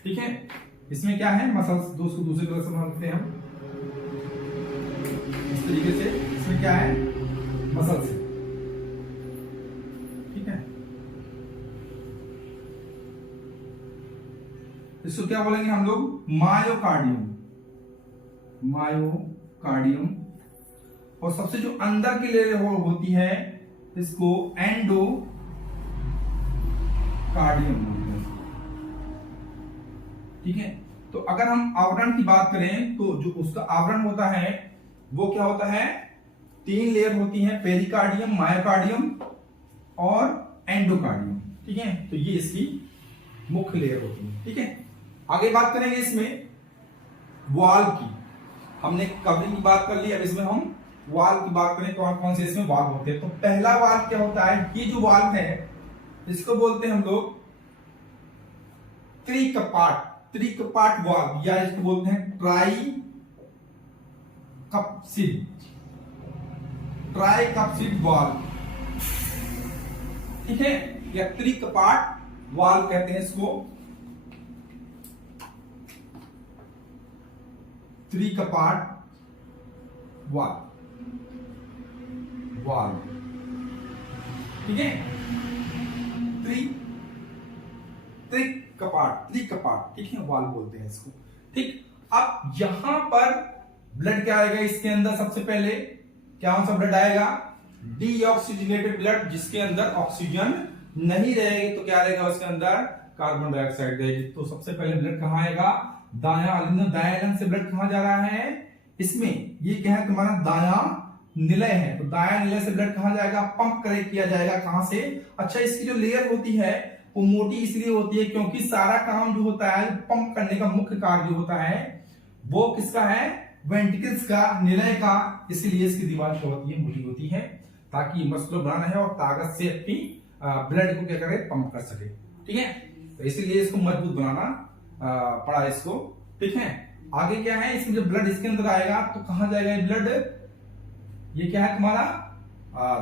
ठीक है। इसमें क्या है, मसल्स, दोस्तों दूसरी तरह से बनाते हैं हम इस तरीके से, इसमें क्या है, मसल्स है, ठीक है। इसको क्या बोलेंगे हम लोग, मायोकार्डियम, मायोकार्डियम। और सबसे जो अंदर की लेयर होती है इसको एंडोकार्डियम बोलते हैं, ठीक है। तो अगर हम आवरण की बात करें तो जो उसका आवरण होता है वो क्या होता है, 3 लेयर होती हैं, पेरिकार्डियम, मायोकार्डियम और एंडोकार्डियम, ठीक है। तो ये इसकी मुख्य लेयर होती है, ठीक है। आगे बात करेंगे इसमें वाल्व की, हमने कवरिंग की बात कर ली, अब इसमें हम वाल्व की बात करें, कौन कौन से इसमें वाल्व होते हैं। तो पहला वाल्व क्या होता है, ये जो वाल्व है इसको बोलते हैं हम लोग त्रिकपाट वाल्व, या इसको बोलते हैं ट्राइकप्सिड वाल्व, ठीक है, या त्रिकपाट वाल्व कहते हैं इसको, त्रिकपाट वाल्व। ठीक है, त्रिकपाट, ठीक है, वाल बोलते हैं इसको। ठीक, अब यहां पर ब्लड क्या आएगा इसके अंदर? सबसे पहले क्या कौन सा ब्लड आएगा? डीऑक्सीजनेटेड ब्लड, जिसके अंदर ऑक्सीजन नहीं रहेगी तो क्या रहेगा उसके अंदर? कार्बन डाइऑक्साइड रहेगी। तो सबसे पहले ब्लड कहां आएगा? दायां लंग से ब्लड कहां जा रहा है? इसमें ये क्या है तुम्हारा? दायां निलय है, तो दायां निलय से ब्लड कहां जाएगा? पंप करेक्ट किया जाएगा। कहां से? अच्छा, इसकी जो लेयर होती है वो मोटी इसलिए होती है क्योंकि सारा काम जो होता है पंप करने का मुख्य कार्य जो होता है वो किसका है? वेंट्रिकल्स का, निलय का। इसीलिए इसकी दीवार क्या होती है? मोटी होती है, ताकि मस्कुलर बनाना है और ताकत से अपनी ब्लड को क्या करे? पंप कर सके। ठीक है, तो इसीलिए इसको मजबूत बनाना पड़ा इसको। ठीक है, आगे क्या है? इसमें जब ब्लड इसके अंदर आएगा तो कहां जाएगा ये ब्लड? ये क्या है तुम्हारा?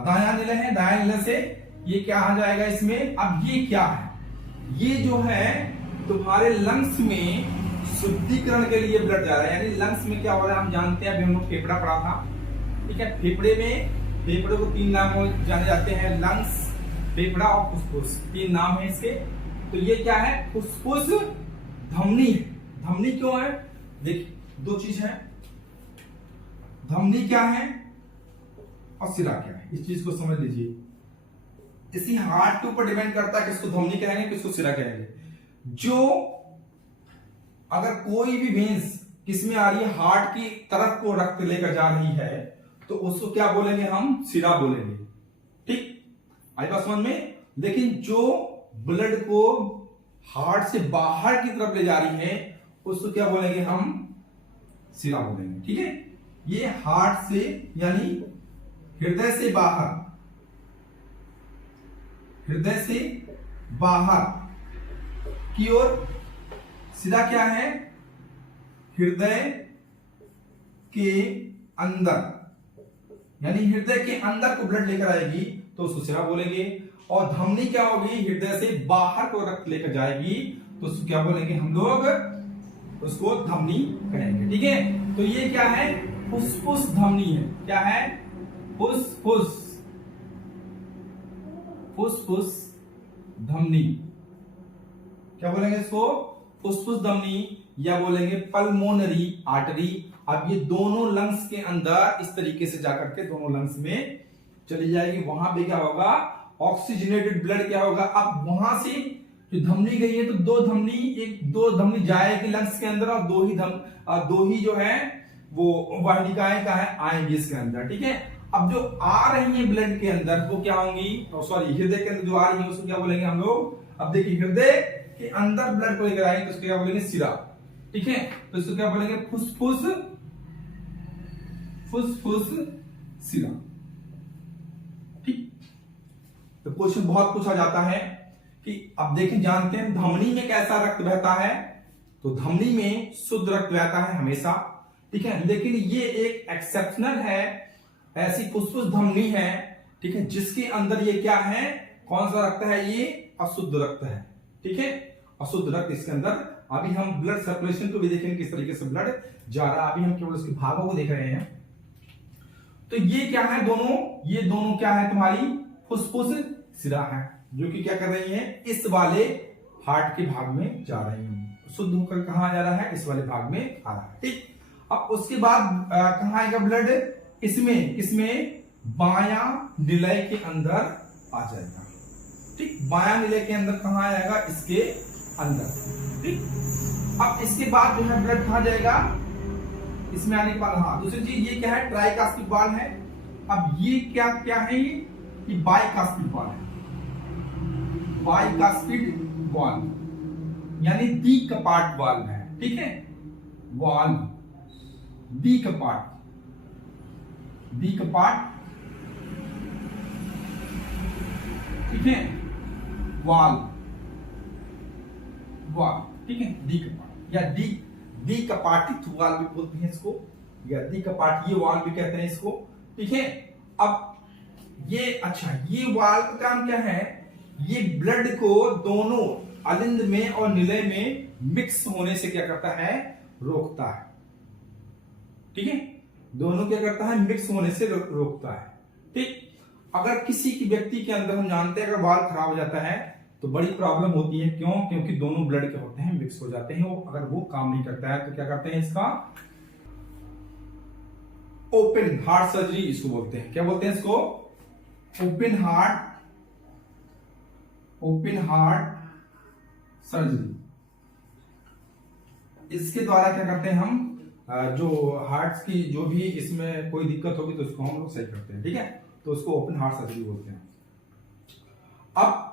दायां निलय है, दायां निलय से ये क्या आ जाएगा इसमें? अब ये क्या है? ये जो है तुम्हारे लंग्स में शुद्धिकरण के लिए ब्लड जा रहा है। यानी लंग्स में क्या हो रहा है हम जानते हैं, अभी हम लोग फेफड़ा पढ़ा था। ठीक है, फेफड़े को 3 नाम जाने जाते हैं, लंग्स, फेफड़ा और फुसफुस, 3 नाम है इसके। तो ये क्या है? फुसफुस, धमनी। धमनी क्यों है? देखिए 2 चीज है, धमनी क्या है और सिरा क्या है, इस चीज को समझ लीजिए। इसी हार्ट के ऊपर डिपेंड करता है किसको धमनी कहेंगे किसको सिरा कहेंगे। जो अगर कोई भी वेंस किसमें आ रही है? हार्ट की तरफ को रक्त लेकर जा रही है तो उसको क्या बोलेंगे हम? सिरा बोलेंगे। ठीक, आई बात समझ में? लेकिन जो ब्लड को हार्ट से बाहर की तरफ ले जा रही है उसको क्या बोलेंगे हम? सिरा बोलेंगे। ठीक है, ये हार्ट से यानी हृदय से बाहर, हृदय से बाहर की ओर सिरा क्या है? हृदय के अंदर, यानी हृदय के अंदर को ब्लड लेकर आएगी तो उसको सिरा बोलेंगे। और धमनी क्या होगी? हृदय से बाहर को रक्त लेकर जाएगी तो उसको क्या बोलेंगे हम लोग? उसको धमनी कहेंगे। ठीक है, तो ये क्या है? फुसफुस धमनी है। क्या है? फुसफुस, फुसफुस धमनी। क्या बोलेंगे इसको? फुसफुस धमनी, या बोलेंगे पल्मोनरी आर्टरी। अब ये दोनों लंग्स के अंदर इस तरीके से जाकर के दोनों लंग्स में चली जाएगी। वहां पे क्या होगा? ऑक्सीजनेटेड ब्लड क्या होगा? अब वहां से जो धमनी गई है तो दो धमनी जाएगी लंग्स के अंदर और दो ही जो है वो वाहिकाएं का है आएंगी इसके अंदर। ठीक है, अब जो आ रही है ब्लड के अंदर वो क्या होंगी? सॉरी, हृदय के अंदर जो आ रही है उसको क्या बोलेंगे हम लोग? अब देखिए, हृदय के अंदर ब्लड को लेकर आएंगे तो उसको क्या बोलेंगे? सिरा। ठीक है, तो इसको क्या बोलेंगे? फुसफुस, फुसफुस सिरा। ठीक, तो क्वेश्चन बहुत पूछा जाता है कि अब देखें, जानते हैं धमनी में कैसा रक्त बहता है? तो धमनी में शुद्ध रक्त बहता है हमेशा। ठीक है, लेकिन ये एक एक्सेप्शनल है, ऐसी फुसफुस धमनी है, ठीक है, जिसके अंदर ये क्या है? कौन सा रक्त है? ये अशुद्ध रक्त है। ठीक है, अशुद्ध रक्त इसके अंदर। अभी हम ब्लड सर्कुलेशन को भी देखेंगे किस तरीके से ब्लड जा रहा है। अभी हम केवल उसके भागों को देख रहे हैं। तो ये क्या है? ये दोनों क्या है? तुम्हारी फुसफुस सिरा है, जो कि क्या कर रही है? इस वाले हार्ट के भाग में जा रही है। शुद्ध होकर कहां जा रहा है? इस वाले भाग में आ रहा है। ठीक, अब उसके बाद कहां आएगा ब्लड? किसमें? बायां निलय के अंदर आ जाएगा। ठीक, बायां निलय के अंदर कहां आएगा? इसके अंदर। ठीक, अब इसके बाद जो है ब्लड कहां जाएगा? इसमें आने के बाद, हाँ, दूसरी चीज ये क्या है? ट्राइकास्पिड वाल्व है। अब ये क्या है? ये बाइकास्पिड वाल्व है। बाइकास्पिड वाल्व यानी द्विकपाट वाल्व है। ठीक है, वाल्व द्विकपाट, ठीक है, वाल्व, ठीक है, द्विकपाट या द्विकपाटित वाल्व भी बोलते हैं इसको, या द्विकपाटीय वाल्व भी कहते हैं इसको। ठीक है, अब ये अच्छा, ये वाल्व का काम क्या है? ये ब्लड को दोनों अलिंद में और निलय में मिक्स होने से क्या करता है? रोकता है। ठीक है, दोनों क्या करता है? मिक्स होने से रोकता है। ठीक, अगर किसी की व्यक्ति के अंदर हम जानते हैं अगर वाल्व खराब हो जाता है तो बड़ी प्रॉब्लम होती है। क्यों? क्योंकि दोनों ब्लड के होते हैं मिक्स हो जाते हैं। अगर वो काम नहीं करता है तो क्या करते हैं, इसका ओपन हार्ट सर्जरी इसको बोलते हैं। क्या बोलते हैं इसको? Open heart surgery. इसके द्वारा क्या करते हैं हम, जो हार्ट की जो भी इसमें कोई दिक्कत होगी तो उसको हम लोग सही करते हैं। ठीक है, तो उसको ओपन हार्ट सर्जरी बोलते हैं। अब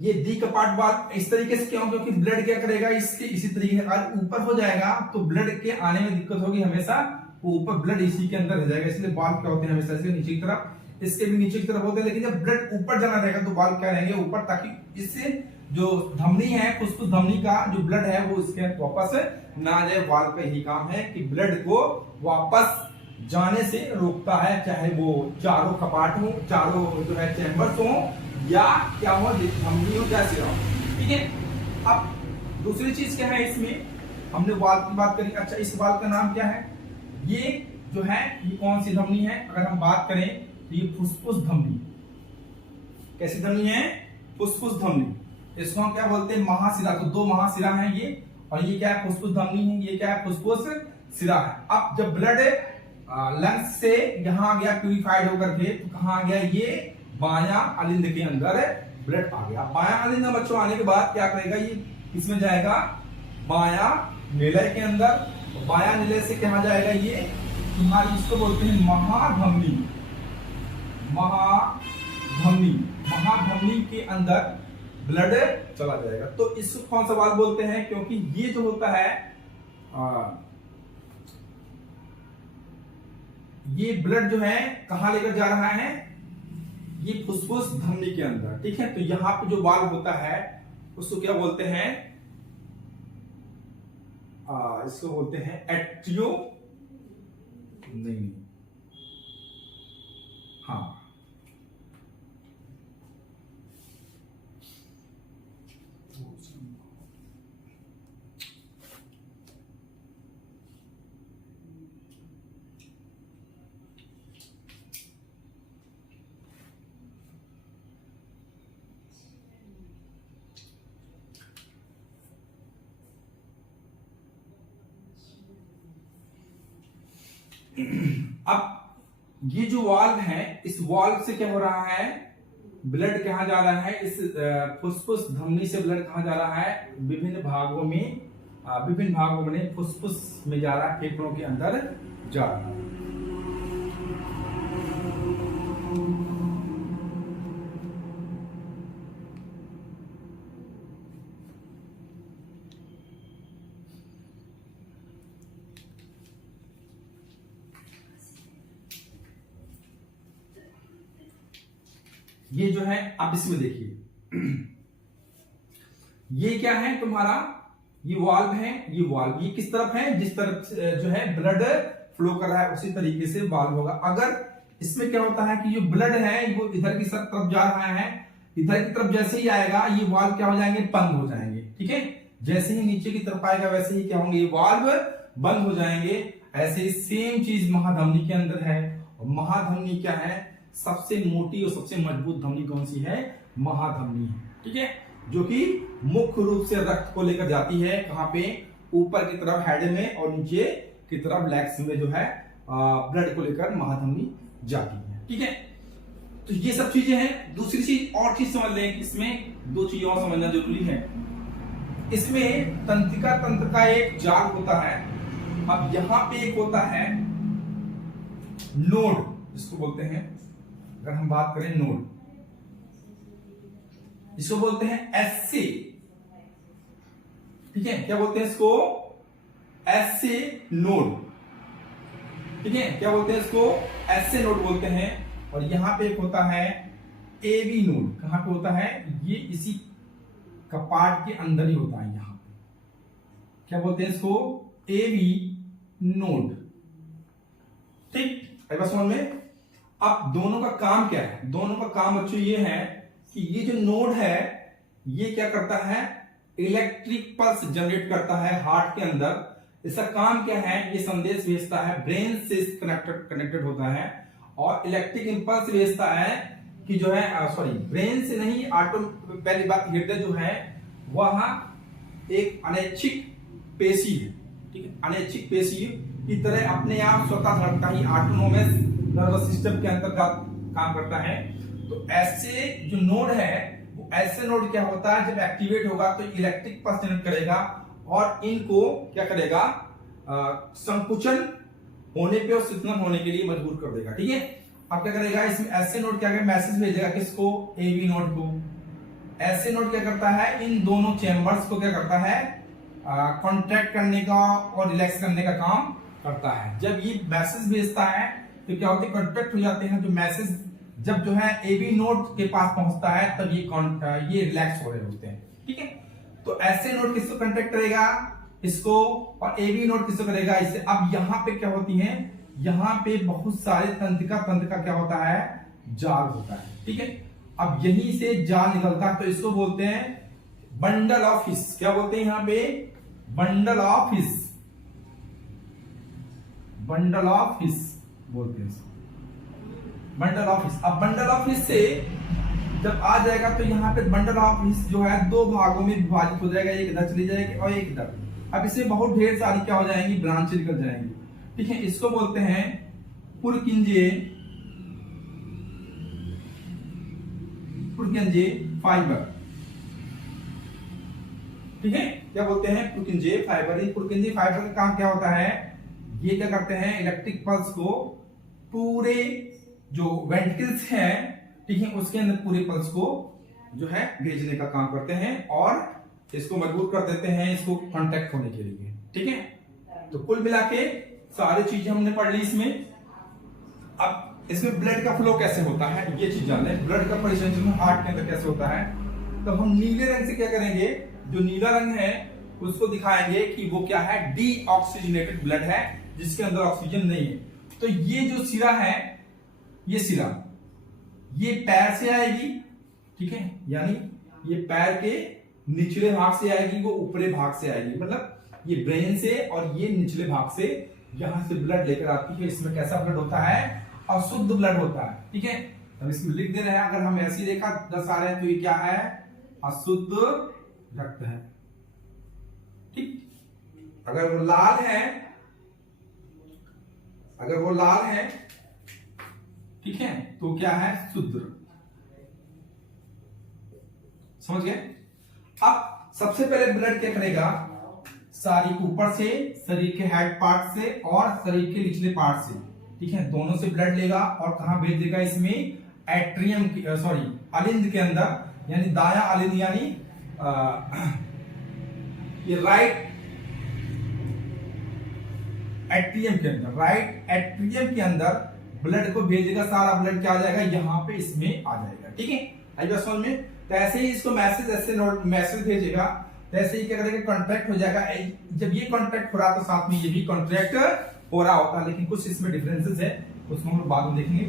ये डी का पार्ट बात इस तरीके से क्यों? क्योंकि ब्लड क्या करेगा, इसके इसी तरीके से आज ऊपर हो जाएगा तो ब्लड के आने में दिक्कत होगी हमेशा, वो ऊपर ब्लड इसी के अंदर रह जाएगा। इसलिए बाल क्या होते हैं हमेशा इसके नीचे की तरफ, इसके भी नीचे की तरफ होते हैं। लेकिन जब ब्लड ऊपर जाना रहेगा तो बाल क्या रहेंगे, ऊपर, ताकि इससे जो धमनी है, फुसफुस धमनी का जो ब्लड है वो इसके वापस ना आ जाए। वाल का यही काम है कि ब्लड को वापस जाने से रोकता है, चाहे वो चारों कपाट हो, चारों जो है चैम्बर्स हो, या क्या हो, धमनी हो, जैसे हो। ठीक है, अब दूसरी चीज क्या है इसमें, हमने वाल की बात करी। अच्छा, इस वाल का नाम क्या है? ये जो है ये कौन सी धमनी है? अगर हम बात करें तो ये फुसफुस धमनी। कैसी धमनी है? फुसफुस धमनी। इसको हम क्या बोलते हैं? महाशिरा। तो दो महाशिरा हैं ये, और ये क्या है? फुसफुस धमनी है। ये क्या है? फुसफुस शिरा है। अब जब ब्लड लंग्स से यहां आ गया प्यूरिफाइड होकर के, तो कहां आ गया? ये बायां अलिंद के अंदर ब्लड आ गया। बायां अलिंद में बच्चों आने के बाद क्या करेगा? ये इसमें जाएगा बायां निलय के अंदर। बायां निलय से कहां जाएगा? ये तुम्हारी इसको बोलते हैं महाधमनी। महाधमनी के अंदर ब्लड चला जाएगा। तो इसको कौन सा वाल्व बोलते हैं? क्योंकि ये जो होता है ये ब्लड जो है कहां लेकर जा रहा है? ये फुसफुस धमनी के अंदर। ठीक है, तो यहां पे जो वाल्व होता है उसको क्या बोलते हैं? इसको बोलते हैं एट्रियो, नहीं, हाँ, अब ये जो वाल्व है, इस वाल्व से क्या हो रहा है? ब्लड कहां जा रहा है? इस फुसफुस धमनी से ब्लड कहां जा रहा है? विभिन्न भागों में फुसफुस में जा रहा है, फेफड़ों के अंदर जा रहा है। ये जो है, आप इसमें देखिए, ये क्या है तुम्हारा? ये वाल्व है। ये वाल्व ये किस तरफ है? जिस तरफ जो है ब्लड फ्लो कर रहा है उसी तरीके से वाल्व होगा। अगर इसमें क्या होता है कि जो ब्लड है वो इधर की तरफ जा रहा है, इधर की तरफ जैसे ही आएगा ये वाल्व क्या हो जाएंगे? बंद हो जाएंगे। ठीक है, जैसे ही नीचे की तरफ आएगा वैसे ही क्या होंगे? ये वाल्व बंद हो जाएंगे। ऐसे ही सेम चीज महाधमनी के अंदर है। और महाधमनी क्या है? सबसे मोटी और सबसे मजबूत धमनी कौन सी है? महाधमनी है। ठीक है, जो कि मुख्य रूप से रक्त को लेकर जाती है कहां पे? ऊपर की तरफ हेड में, और नीचे की तरफ लेग्स में जो है ब्लड को लेकर महाधमनी जाती है। ठीक है, तो ये सब चीजें हैं। दूसरी चीज और चीज समझ लें, इसमें दो चीजें और समझना जरूरी है। इसमें तंत्रिका तंत्र का एक जाल होता है। अब यहां पे एक होता है नोड, जिसको बोलते हैं, अगर हम बात करें नोड, इसको बोलते हैं एससी। ठीक है, क्या बोलते हैं इसको? SC node. ठीक है, क्या बोलते हैं इसको? एससी नोड बोलते हैं। और यहां पे एक होता है एवी नोड। कहां पे होता है? ये इसी कपाट के अंदर ही होता है। यहां पे क्या बोलते हैं इसको? AV node. ठीक है, बस समझ में। अब दोनों का काम क्या है? दोनों का काम बच्चों ये है कि ये जो नोड है ये क्या करता है? इलेक्ट्रिक पल्स जनरेट करता है हार्ट के अंदर। इसका काम क्या है? ये संदेश भेजता है, ब्रेन से कनेक्टेड होता है, और इलेक्ट्रिक इंपल्स भेजता है कि जो है सॉरी ब्रेन से नहीं, ऑटो पहली बात हृदय जो है वह एक अनैच्छिक पेशी है, ठीक है, अनैच्छिक पेशी की तरह अपने आप स्वतः धड़कता ही ऑटोनोमस नर्वस सिस्टम के अंतर्गत काम करता है। तो ऐसे जो नोड है वो ऐसे नोड क्या होता है, जब एक्टिवेट होगा तो इलेक्ट्रिक पल्स जनरेट करेगा और इनको क्या करेगा, संकुचन होने पे और शीतलन होने के लिए मजबूर कर देगा, ठीक है। अब क्या करेगा, इसमें ऐसे नोड क्या करेगा, मैसेज भेजेगा किसको, एबी नोड को। ऐसे नोड क्या करता है, इन दोनों चेंबर्स को क्या करता है, कॉन्ट्रैक्ट करने का और रिलैक्स करने का काम करता है। जब ये मैसेज भेजता है तो क्या होता है, कॉन्ट्रैक्ट हो जाते हैं जो मैसेज, जब जो है एबी नोड के पास पहुंचता है तब ये रिलैक्स हो रहे होते हैं, ठीक है। तो ऐसे नोड किसको कॉन्ट्रैक्ट करेगा, इसको, और एबी नोड किसको करेगा, इसे। अब यहाँ पे क्या होती है, यहाँ पे बहुत सारे तंत्र का क्या होता है, जाल होता है, ठीक है। अब यहीं से जाल निकलता है तो इसको बोलते हैं बंडल ऑफ हिस। क्या बोलते हैं यहाँ पे, bundle of his, bundle of his बोलते हैं इसको, बंडल ऑफ हिस। अब बंडल ऑफ हिस से जब आ जाएगा तो यहाँ पे बंडल ऑफ हिस जो है दो भागों में विभाजित हो जाएगा, एक इधर चली जाएगी और एक इधर। अब इसमें बहुत ढेर सारी क्या हो जाएंगी, ब्रांच निकल जाएंगी, ठीक है। इसको बोलते हैं पुरकिंजे, पुरकिंजे फाइबर, ठीक है। क्या बोलते हैं, पुरकिंजे फाइबर। ये पुरकिंजे फाइबर का काम क्या होता है, ये क्या करते हैं, इलेक्ट्रिक पल्स को पूरे जो वेंट्रिकल्स हैं, ठीक है, उसके अंदर पूरे पल्स को जो है भेजने का काम करते हैं और इसको मजबूर कर देते हैं इसको कांटेक्ट होने के लिए, ठीक है। तो कुल मिला के सारी चीजें हमने पढ़ ली इसमें। अब इसमें ब्लड का फ्लो कैसे होता है ये चीज जान लें, ब्लड का परिसंचरण हार्ट के अंदर कैसे होता है। तो हम नीले रंग से क्या करेंगे, जो नीला रंग है उसको दिखाएंगे कि वो क्या है, डीऑक्सीजनेटेड ब्लड है जिसके अंदर ऑक्सीजन नहीं है। तो ये जो सिरा है, ये सिरा ये पैर से आएगी, ठीक है, यानी ये पैर के निचले भाग से आएगी, वो ऊपरी भाग से आएगी, मतलब ये ब्रेन से और ये निचले भाग से यहां से ब्लड लेकर आती है। इसमें कैसा ब्लड होता है, अशुद्ध ब्लड होता है, ठीक है। अब इसमें लिख दे रहे हैं, अगर हम ऐसी रेखा दर्शा रहे हैं तो ये क्या है, अशुद्ध रक्त है, ठीक। अगर वो लाल है, अगर वो लाल है, ठीक है, तो क्या है, शुद्ध रक्त। समझ गए। अब सबसे पहले ब्लड क्या करेगा, सारी ऊपर से, शरीर के हेड पार्ट से और शरीर के निचले पार्ट से, ठीक है, दोनों से ब्लड लेगा और कहां भेज देगा, इसमें एट्रियम सॉरी अलिंद के अंदर, यानी दाया अलिंद, यानी ये राइट एट्रियम के अंदर, राइट एट्रियम के अंदर ब्लड को भेजेगा। सारा ब्लड क्या आ जाएगा, यहाँ पे इसमें आ जाएगा, ठीक है। आई बात समझ में। तो ऐसे ही इसको मैसेज, ऐसे नोट मैसेज भेजेगा, तो ऐसे ही क्या करेगा, कॉन्ट्रैक्ट हो जाएगा। जब ये कॉन्ट्रैक्ट हो रहा तो साथ में ये भी कॉन्ट्रैक्ट हो रहा होता है, लेकिन कुछ इसमें डिफरेंसेस है, उसको हम लोग बाद में देखेंगे।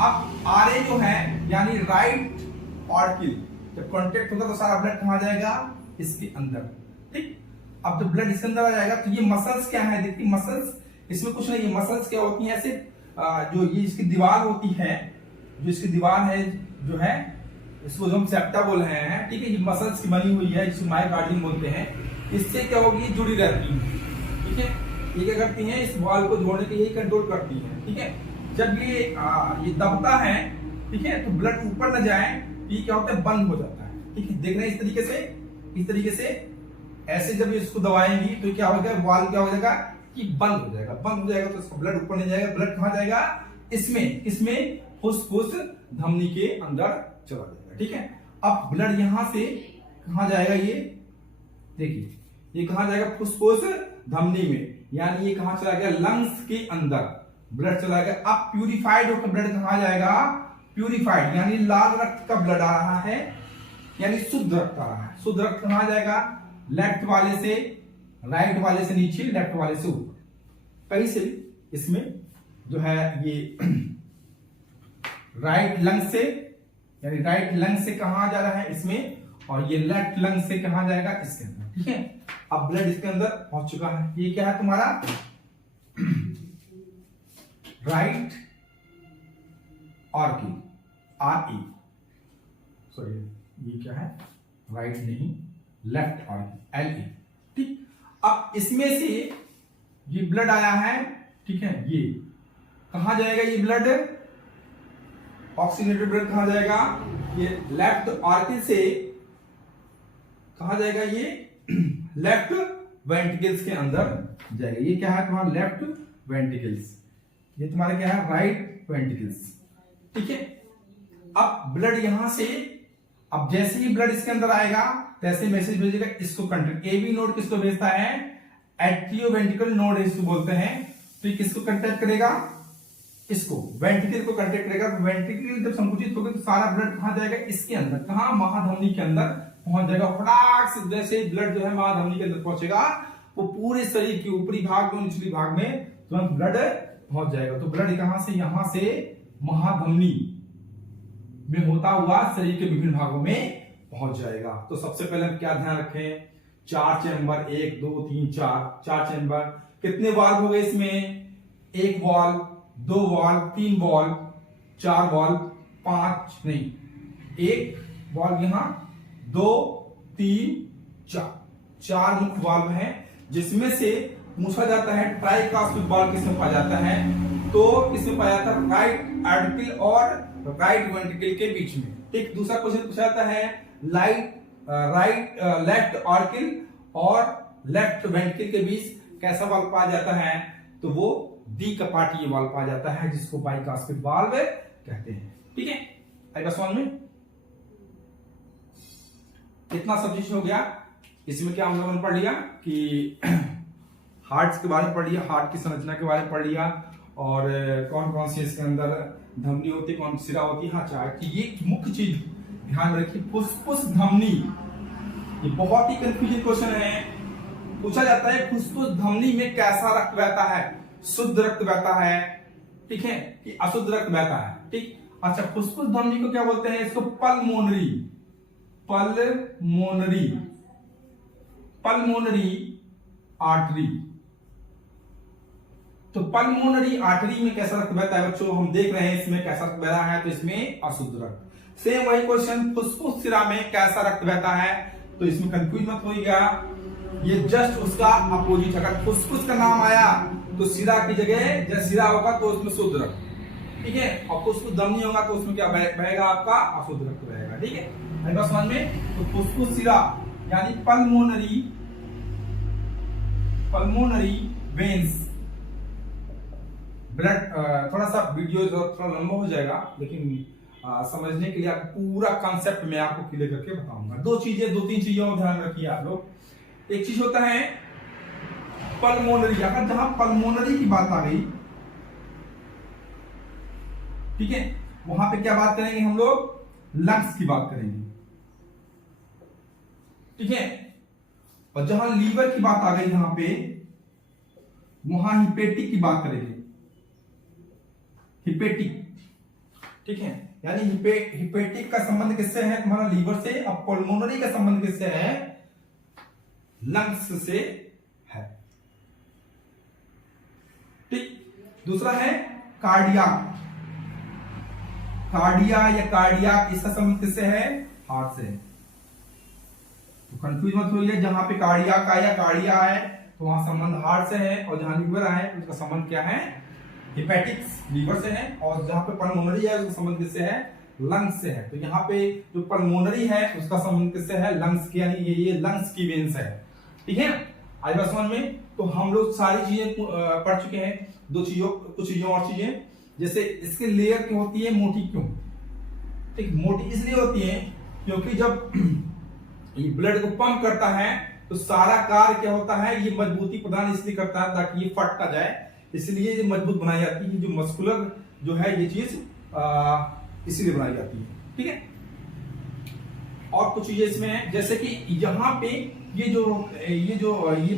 अब आरए जो है, यानी राइट ऑर्किल, जब कॉन्ट्रैक्ट होगा तो सारा ब्लड कहाँ जाएगा, इसके अंदर, ठीक। अब जब ब्लड इसके अंदर आ जाएगा तो ये मसल्स क्या है, देखिए मसल्स, इसमें कुछ नहीं, ये मसल्स क्या होती हैं, ऐसे जो ये इसकी दीवार होती है, जो इसकी दीवार है जो है, इसको जो हम सेप्टा बोल रहे हैं, ठीक है, ये मसल्स की बनी हुई है जिसको मायोकार्डियम बोलते हैं। इससे क्या होगी, जुड़ी रहती है, ठीक है। ये क्या करती हैं, इस बॉल को जोड़ने के लिए कंट्रोल करती है, ठीक है। जब ये दबता है, ठीक है, तो ब्लड ऊपर न जाए, ये क्या होता है, बंद हो जाता है, ठीक है। देख रहे हैं इस तरीके से, इस तरीके से ऐसे जब इसको दबाएंगी तो क्या होगा, बॉल क्या हो जाएगा कि बंद हो जाएगा, बंद हो जाएगा तो इसका ब्लड ऊपर नहीं जाएगा, ब्लड कहां जाएगा, इसमें, किसमें, फुसफुस धमनी के अंदर चला जाएगा, ठीक है। अब ब्लड यहां से कहां जाएगा, ये देखिए, ये कहां जाएगा, फुसफुस धमनी में, यानी ये कहां चला गया, लंग्स के अंदर ब्लड चला गया। अब प्यूरिफाइड होकर ब्लड कहां जाएगा, प्यूरिफाइड, यानी लाल रक्त का ब्लड आ रहा है, यानी शुद्ध रक्त आ रहा है। शुद्ध रक्त कहां जाएगा, लेफ्ट वाले से, राइट वाले से नीचे, लेफ्ट वाले से ऊपर, कहीं से इसमें जो है ये राइट लंग से, यानी राइट लंग से कहां जा रहा है, इसमें, और ये लेफ्ट लंग से कहां जाएगा, इसके अंदर, ठीक है। अब ब्लड इसके अंदर पहुंच चुका है। ये क्या है तुम्हारा, राइट ऑर्किल। आर ए, सॉरी ये क्या है, राइट नहीं लेफ्ट आर्किल एल ए। ठीक, अब इसमें से ये ब्लड आया है, ठीक है, ये कहां जाएगा, ये ब्लड ऑक्सीजनेटेड ब्लड कहां जाएगा, ये लेफ्ट आर्किल से कहां जाएगा, ये लेफ्ट वेंट्रिकल्स के अंदर जाएगा। ये क्या है तुम्हारा लेफ्ट वेंट्रिकल्स, ये तुम्हारा क्या है राइट वेंट्रिकल्स। ठीक है, अब ब्लड यहां से, अब जैसे ही ब्लड इसके अंदर आएगा तैसे मैसेज भेजेगा इसको कंटेक्ट, एबी नोड किसको भेजता है, एट्रियोवेंट्रिकल नोड इसको बोलते हैं। तो ये किसको कंटेक्ट करेगा, इसको वेंट्रिकल को कंटेक्ट करेगा। वेंट्रिकल जब संकुचित होगा तो सारा ब्लड कहां जाएगा, इसके अंदर, कहां, महाधमनी के अंदर पहुंच जाएगा। फटाक से जैसे ब्लड जो है महाधमनी के अंदर पहुंचेगा वो पूरे शरीर के ऊपरी भाग में निचली भाग में तुरंत ब्लड पहुंच जाएगा। तो ब्लड कहां से, यहां से महाधमनी में होता हुआ शरीर के विभिन्न भागों में पहुंच जाएगा। तो सबसे पहले हम क्या ध्यान रखें, 4 चैम्बर, 1 2 3 4 चैम्बर। कितने वाल्व हो गए इसमें, 1 वाल्व, 2 वाल्व, 3 वाल्व, 4 वाल्व, 5 नहीं, 1 वाल्व यहां, 2 3 4 मुख्य वाल्व हैं, जिसमें से पूछा जाता है ट्राइकास्पिड वाल्व किसमें पाया जाता है, तो किसमें पाया जाता है, राइट आर्टिकल और राइट वेंट्रिकल के बीच में। ठीक, दूसरा क्वेश्चन पूछा जाता है लेफ्ट आर्टिकल और लेफ्ट वेंट्रिकल के बीच कैसा वाल्व पाया जाता है, तो वो द्विकपाटीय वाल्व पाया जाता है, जिसको बाइकास्पिड वाल्व कहते हैं। ठीक है, आई बस समझ में, इतना सब चीज हो गया। इसमें क्या हम लोगों ने पढ़ लिया कि हार्ट के बारे में पढ़ लिया, हार्ट की संरचना के बारे में पढ़ लिया, और कौन कौन सी इसके अंदर धमनी होती है, कौन सी सिरा होती है। हाँ, चाहे कि ये मुख्य चीज ध्यान रखिए, फुसफुस धमनी, ये बहुत ही कंफ्यूजिंग क्वेश्चन है। पूछा जाता है फुसफुस धमनी में कैसा रक्त बहता है, शुद्ध रक्त बहता है, ठीक है, कि अशुद्ध रक्त बहता है। ठीक, अच्छा, फुसफुस धमनी को क्या बोलते हैं, इसको पल्मोनरी आर्टरी। तो पल्मोनरी आर्टरी में कैसा रक्त बहता है बच्चों, हम देख रहे हैं इसमें कैसा रक्त बह रहा है, तो इसमें अशुद्ध रक्त। सेम वही क्वेश्चन, फुसफुस सिरा में कैसा रक्त बहता है, तो इसमें कंफ्यूज मत होइएगा, ये जस्ट उसका अपोजिट। अगर फुसफुस का नाम आया तो सिरा की जगह जब सिरा होगा तो उसमें शुद्ध रक्त, ठीक है, और फुसफुस धमनी होगा तो उसमें क्या बहेगा, आपका अशुद्ध रक्त बहेगा। ठीक है, बस समझ में। तो फुसफुस सिरा यानी पल्मोनरी वेन्स ब्लड, थोड़ा सा वीडियो थोड़ा लंबा हो जाएगा, लेकिन समझने के लिए आपको पूरा कॉन्सेप्ट मैं आपको क्लियर करके बताऊंगा। 2-3 चीजें और ध्यान रखिए आप लोग। एक चीज होता है पल्मोनरी, अगर जहां पल्मोनरी की बात आ गई, ठीक है, वहां पे क्या बात करेंगे हम लोग, लंग्स की बात करेंगे, ठीक है। और जहां लीवर की बात आ गई यहां पे, वहां हिपेटिक की बात करेंगे, हिपेटिक, ठीक है, यानी हिपेटिक का संबंध किससे है, तुम्हारा लीवर से। अब पल्मोनरी का संबंध किससे है, लंग्स से है। ठीक, दूसरा है कार्डियाक, इसका संबंध किससे है, हार्ट से। तो कंफ्यूज मत होइए, जहां पे कार्डियाक का या कार्डिया है तो वहां संबंध हार्ट से है, और जहां लीवर है उसका संबंध क्या है, हिपैटिक्स, लीवर से है। और जहां पे पल्मोनरी है उसका संबंध किससे है, लंग्स से है। तो यहाँ पे जो पल्मोनरी है उसका संबंध किससे है, लंग्स की, यानी ये लंग्स की वेन्स है। ठीक है, आज बात समझ में। तो हम लोग सारी चीजें पढ़ चुके हैं। कुछ चीजों और चीजें, जैसे इसके लेयर क्यों होती है मोटी, क्यों, ठीक, मोटी इसलिए होती है क्योंकि जब ये ब्लड को पंप करता है तो सारा कार्य क्या होता है, ये मजबूती प्रदान इसलिए करता है ताकि ये फट ना जाए, इसलिए ये मजबूत बनाई जाती है। जो मस्कुलर जो है ये चीज इसीलिए बनाई जाती है। ठीक है, और कुछ चीजें इसमें है, जैसे कि यहाँ पे ये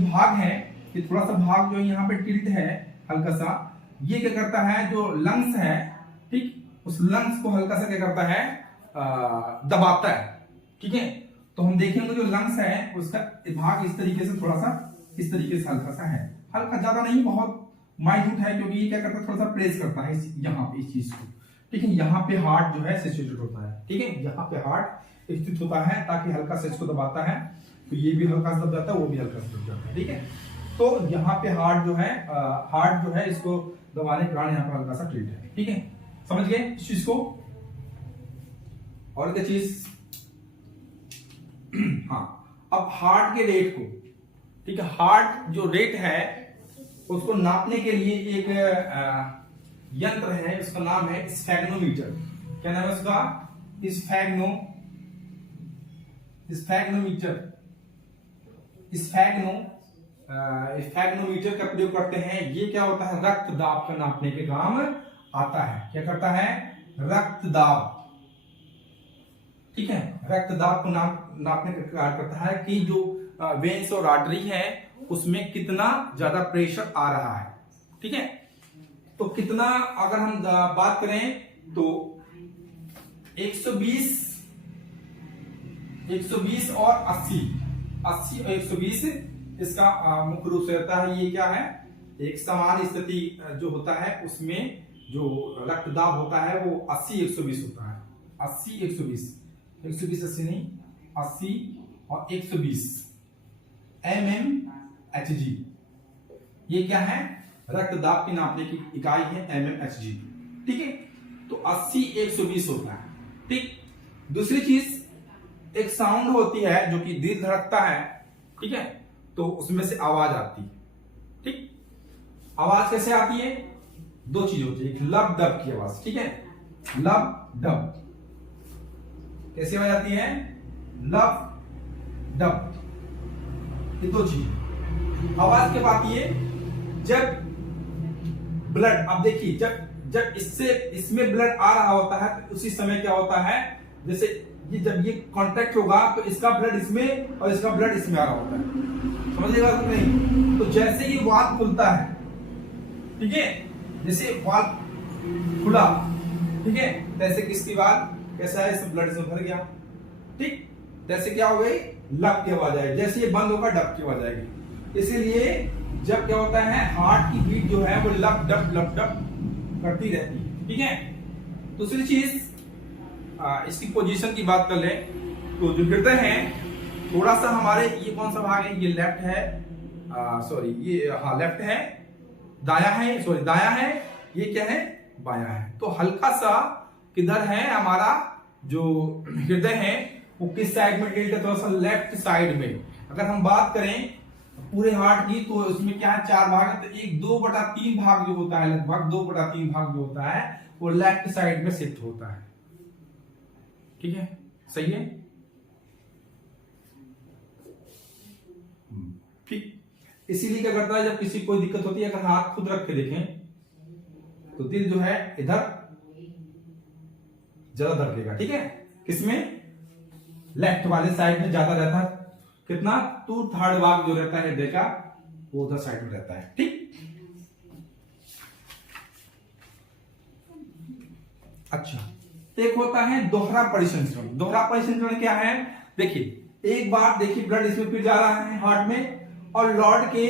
भाग है, ये थोड़ा सा भाग जो यहाँ पे टिल्ट है हल्का सा, ये क्या करता है, जो लंग्स है, ठीक, उस लंग्स को हल्का सा क्या करता है, दबाता है। ठीक है, तो हम देखेंगे जो लंग्स है उसका भाग इस तरीके से, थोड़ा सा इस तरीके से हल्का सा है, हल्का, ज्यादा नहीं, बहुत माइन्यूट है, क्योंकि ये क्या करता है, थोड़ा सा प्रेस करता है यहाँ पे इस चीज को। ठीक है, यहाँ पे हार्ट जो है सिचुएटेड होता है, ठीक है, यहाँ पे हार्ट स्थित होता है ताकि हल्का से इसको दबाता है तो ये भी हल्का से दब जाता है, वो भी हल्का से दब जाता है, ठीक है। तो यहाँ पे हार्ट जो है इसको दबाने के कारण यहाँ पे हल्का सा टिल्ट है, ठीक है, समझ गए इस चीज को। और क्या चीज, हाँ, अब हार्ट के रेट को, ठीक है, हार्ट जो रेट है उसको नापने के लिए एक यंत्र है, उसका नाम है स्फैग्नोमीटर। क्या नाम है उसका? स्फैग्नोमीटर का प्रयोग करते हैं। ये क्या होता है? रक्त दाब का नापने के काम आता है। क्या करता है? रक्त दाब, ठीक है, रक्त दाब को नापने का कार्य करता है कि जो वेन्स और आर्टरी है उसमें कितना ज्यादा प्रेशर आ रहा है, ठीक है। तो कितना, अगर हम बात करें तो 120 और 80 और 120 इसका मुख्य रूप से रहता है। ये क्या है? एक समान स्थिति जो होता है उसमें जो रक्तदाब होता है वो 80-120 होता है। 80-120 80 नहीं, 80 और 120 mmHg। ये क्या है? रक्तदाब की नापने की इकाई है mmHg, ठीक है। तो 80-120 होता है, ठीक। दूसरी चीज, एक साउंड होती है जो कि दिल धड़कता है, ठीक है, तो उसमें से आवाज आती है, ठीक। आवाज कैसे आती है? दो चीज होती है, एक लब डब की आवाज, ठीक है, लब डब। कैसी आवाज आती है? लब डब, ये दो चीज। आवाज के बाद ये जब ब्लड, अब देखिए जब इसमें ब्लड आ रहा होता है तो उसी समय क्या होता है, जैसे ये जब ये कांटेक्ट होगा तो इसका ब्लड इसमें और इसका ब्लड इसमें आ रहा होता है, समझिएगा कि नहीं। तो जैसे ये वाल्व खुलता है, ठीक है, जैसे वाल्व खुला, ठीक है, जैसे किसकी बात कैसा है, इस ब्लड से भर गया, ठीक, जैसे क्या हो गई? लब की आवाज आएगी। जैसे ये बंद होगा डब की आवाज आएगी। इसीलिए जब क्या होता है, हार्ट की बीट जो है वो लब डब करती रहती है, ठीक है। दूसरी चीज, इसकी पोजीशन की बात कर ले तो जो हृदय है थोड़ा सा हमारे, ये कौन सा भाग है? ये लेफ्ट है, सॉरी ये, हाँ लेफ्ट है, दाया है, सॉरी दाया है, ये क्या है? बाया है। तो हल्का सा किधर है हमारा जो हृदय है वो किस साइड में टिल्ट है? थोड़ा सा लेफ्ट साइड में। अगर हम बात करें पूरे हार्ट की तो उसमें क्या है? 4 भाग है, तो एक 2/3 भाग जो होता है, लगभग 2/3 भाग जो होता है वो लेफ्ट साइड में शिफ्ट होता है, ठीक है, सही है, ठीक। इसीलिए क्या करता है, जब किसी कोई दिक्कत होती है, अगर हाथ खुद रख के देखें तो दिल जो है इधर ज्यादा धड़केगा, ठीक है, किसमें? लेफ्ट वाले साइड में ज्यादा रहता है। कितना? 2/3 भाग जो रहता है हृदय का वो उधर साइड में रहता है, ठीक। अच्छा, एक होता है दोहरा परिसंचरण। दोहरा परिसंचरण क्या है? देखिए, एक बार देखिए ब्लड इसमें फिर जा रहा है हार्ट में और लौट के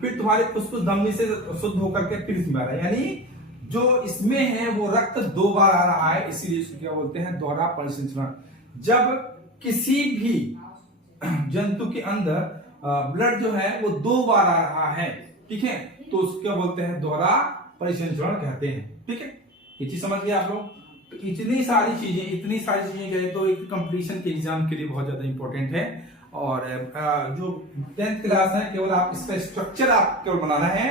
फिर तुम्हारे फुसफुस धमनी से शुद्ध होकर के फिर इसमें आ रहा है, यानी जो इसमें है वो रक्त 2 बार आ रहा है, इसीलिए इसको क्या बोलते हैं? दोहरा परिसंचरण। जब किसी भी जंतु के अंदर ब्लड जो है वो 2 बार आ रहा है, ठीक है, तो उसको क्या बोलते हैं? दोहरा परिसंचरण कहते हैं, ठीक है। ये चीज समझ गए आप लोग? तो इतनी सारी चीजें कहें तो एक कंपटीशन के एग्जाम के लिए बहुत ज्यादा इंपॉर्टेंट है। और जो 10th क्लास है केवल आप इसका स्ट्रक्चर आप केवल बनाना है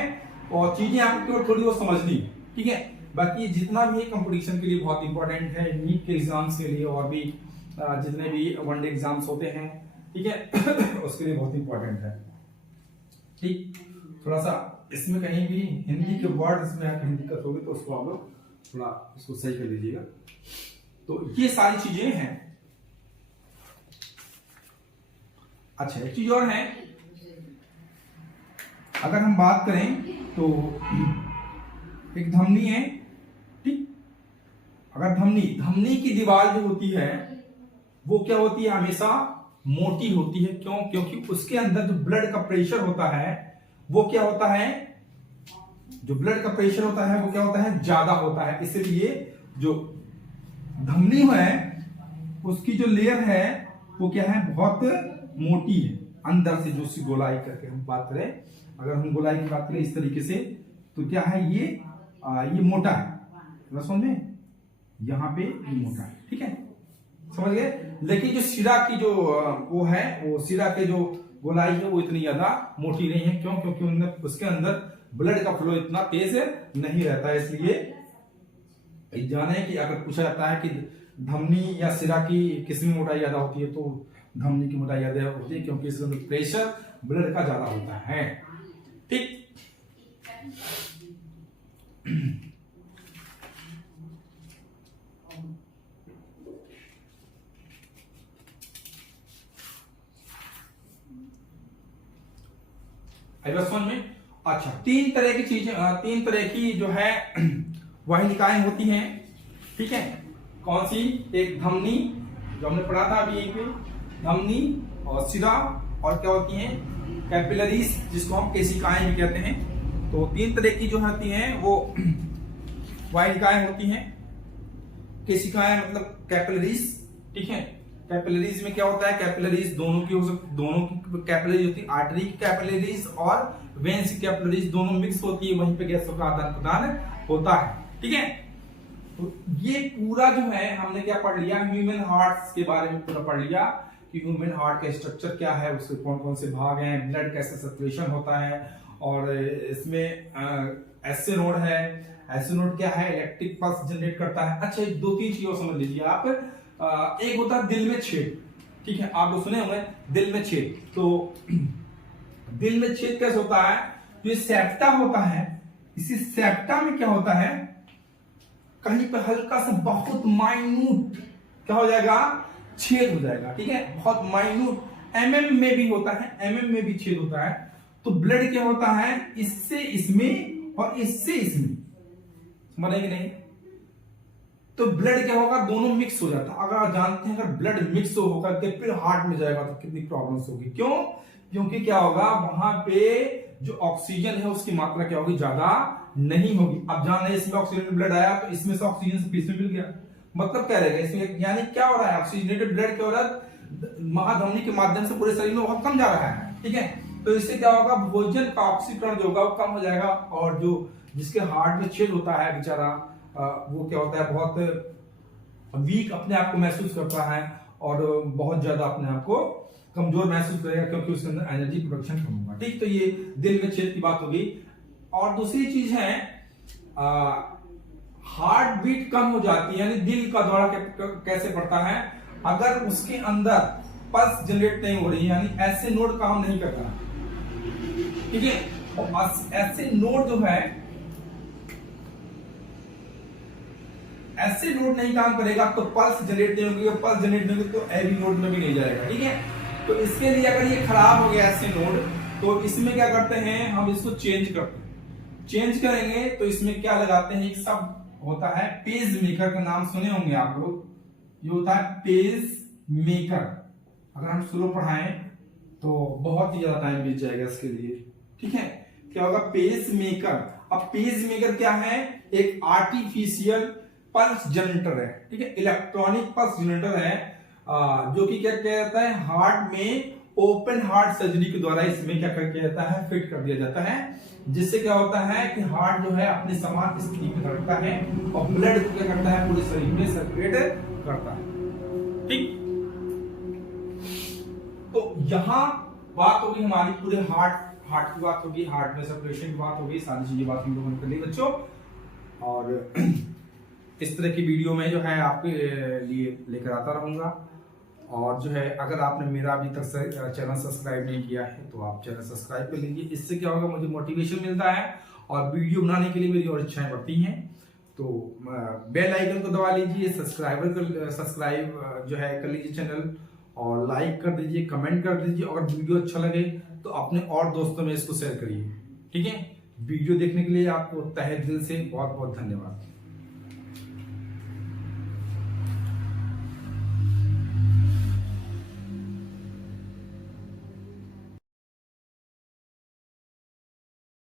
और चीजें आपको केवल थोड़ी बहुत समझनी, ठीक है। बाकी जितना भी कंपटीशन के लिए बहुत इंपॉर्टेंट है, नीट के एग्जाम्स के लिए और भी जितने भी वनडे एग्जाम्स होते हैं, ठीक है, उसके लिए बहुत इंपॉर्टेंट है, ठीक। थोड़ा सा इसमें कहीं भी हिंदी के वर्ड इसमें कहीं दिक्कत होगी तो उसको आप लोग थोड़ा इसको सही कर लीजिएगा। तो ये सारी चीजें हैं। अच्छा, एक चीज और है, अगर हम बात करें तो एक धमनी है, ठीक। अगर धमनी की दीवार जो होती है वो क्या होती है? हमेशा मोटी होती है। क्यों? क्योंकि उसके अंदर जो ब्लड का प्रेशर होता है वो क्या होता है? जो ब्लड का प्रेशर होता है वो क्या होता है? ज्यादा होता है। इसलिए जो धमनी है उसकी जो लेयर है वो क्या है, बहुत मोटी है अंदर से। जो सी गोलाई करके हम बात करें, अगर हम गोलाई की बात करें इस तरीके से, तो क्या है ये मोटा है, समझ में, यहाँ पे ये मोटा है, ठीक है, समझ गए। लेकिन जो सिरा की जो वो है, वो सिरा के जो गोलाई है वो इतनी ज्यादा मोटी नहीं है। क्यों? क्योंकि उसके अंदर ब्लड का फ्लो इतना तेज नहीं रहता है। इसलिए जाने कि अगर पूछा जाता है कि धमनी या सिरा की किसमें मोटाई ज्यादा होती है, तो धमनी की मोटाई ज्यादा होती है, क्योंकि इसके अंदर प्रेशर ब्लड का ज्यादा होता है, ठीक। समझ में? अच्छा, तीन तरह की चीजें, तीन तरह की जो है वाहिनिकाएं होती हैं, ठीक है। कौन सी? एक धमनी, जो हमने पढ़ा था अभी, एक धमनी और सिरा, और क्या होती हैं कैपिलरीज, जिसको हम केशिकाएं भी कहते हैं। तो तीन तरह की जो होती हैं वो वाहिनिकाएं होती हैं। केशिकाएं मतलब कैपिलरीज, ठीक है। कैपिलरीज में क्या होता है, कैपिलरीज दोनों की कैपिलरीज होती है, आर्टरी की कैपिलरीज और वेन्स की कैपिलरीज दोनों मिक्स होती है, वहीं पे गैसों का आदान प्रदान होता है, ठीक है। तो ये पूरा जो है हमने क्या पढ़ लिया, ह्यूमन हार्ट के बारे में पूरा पढ़ लिया कि ह्यूमन हार्ट का स्ट्रक्चर क्या है, उसके कौन कौन से भाग हैं, ब्लड कैसे सर्कुलेशन होता है, और इसमें एसए नोड है। एसए नोड क्या है, इलेक्ट्रिक पल्स जनरेट करता है। अच्छा, दो तीन चीजों समझ लीजिए आप। एक होता है दिल में छेद, ठीक है, आप लोग सुने होंगे दिल में छेद। तो दिल में छेद कैसे होता है, जो सेप्टा होता है, इसी सेप्टा में क्या होता है, कहीं पे हल्का सा बहुत माइन्यूट क्या हो जाएगा, छेद हो जाएगा, ठीक है, बहुत माइन्यूट। एमएम में भी होता है, एमएम में भी छेद होता है। तो ब्लड क्या होता है, इससे इसमें और इससे इसमें, समझेंगे नहीं? तो ब्लड क्या होगा, दोनों मिक्स हो जाता है। अगर आप जानते हैं अगर ब्लड मिक्स होकर के फिर हार्ट में जाएगा तो कितनी प्रॉब्लम्स होगी। क्यों? क्योंकि क्या होगा, वहां पे जो ऑक्सीजन है उसकी मात्रा क्या होगी, ज्यादा नहीं होगी। अब जान रहे इसमें ऑक्सीजन ब्लड आया तो इसमें से ऑक्सीजन से पीस में मिल गया, मतलब क्या रहेगा इसमें, यानी क्या हो रहा है, ऑक्सीजनेटेड ब्लड क्या हो रहा है, महाधमनी के माध्यम से पूरे शरीर में बहुत कम जा रहा है, ठीक है। तो इससे क्या होगा, भोजन का ऑक्सीकरण जो होगा वो कम हो जाएगा, और जो जिसके हार्ट में छेद होता है बेचारा, वो क्या होता है, बहुत वीक अपने आप को महसूस करता है और बहुत ज्यादा अपने आप को कमजोर महसूस करेगा, क्योंकि उसके अंदर एनर्जी प्रोडक्शन कम होगा, ठीक। तो ये दिल में छेद की बात होगी। और दूसरी चीज है, हार्ट बीट कम हो जाती है, यानी दिल का दौरा कैसे पड़ता है, अगर उसके अंदर पल्स जनरेट नहीं हो रही है, यानी ऐसे नोड काम नहीं कर रहा, ठीक है। ऐसे नोड जो है, ऐसे नोड नहीं काम करेगा तो पल्स जनरेट नहीं होगी, पल्स जनरेट नहीं होगी तो एवी नोड में भी नहीं जाएगा, ठीक है। तो इसके लिए अगर ये खराब हो गया ऐसे नोड, तो इसमें क्या करते हैं, हम इसको चेंज करते हैं। चेंज करेंगे तो इसमें क्या लगाते हैं, एक शब्द होता है पेज मेकर, का नाम सुने होंगे आप लोग, ये होता है पेज मेकर। अगर हम स्लो पढ़ाएं तो बहुत ही ज्यादा टाइम बीत जाएगा इसके लिए, ठीक है। क्या होगा, पेज मेकर। अब पेज मेकर क्या है, एक आर्टिफिशियल पल्स जनरेटर है, ठीक है, इलेक्ट्रॉनिक पल्स जनरेटर है, जो कि क्या कहता है, हार्ट में ओपन हार्ट सर्जरी के द्वारा इसमें क्या किया जाता है, फिट कर दिया जाता है, जिससे क्या होता है कि हार्ट जो है अपनी समान स्थिति में रखता है और ब्लड को क्या करता है, पूरे शरीर में सर्कुलेट करता है, ठीक। तो यहां बात होगी हमारी पूरे हार्ट की बात होगी, हार्ट में सर्कुलेशन की बात होगी, सारी चीजें बात हम लोगों ने कर ली बच्चों। और इस तरह की वीडियो में जो है आपके लिए लेकर आता रहूंगा। और जो है, अगर आपने मेरा अभी तक चैनल सब्सक्राइब नहीं किया है तो आप चैनल सब्सक्राइब कर लीजिए। इससे क्या होगा, मुझे मोटिवेशन मिलता है और वीडियो बनाने के लिए मेरी और इच्छाएं बढ़ती हैं। तो बेल आइकन को दबा लीजिए, सब्सक्राइब जो है कर लीजिए चैनल, और लाइक कर दीजिए, कमेंट कर दीजिए। और वीडियो अच्छा लगे तो अपने और दोस्तों में इसको शेयर करिए, ठीक है। वीडियो देखने के लिए आपको तहे दिल से बहुत बहुत धन्यवाद।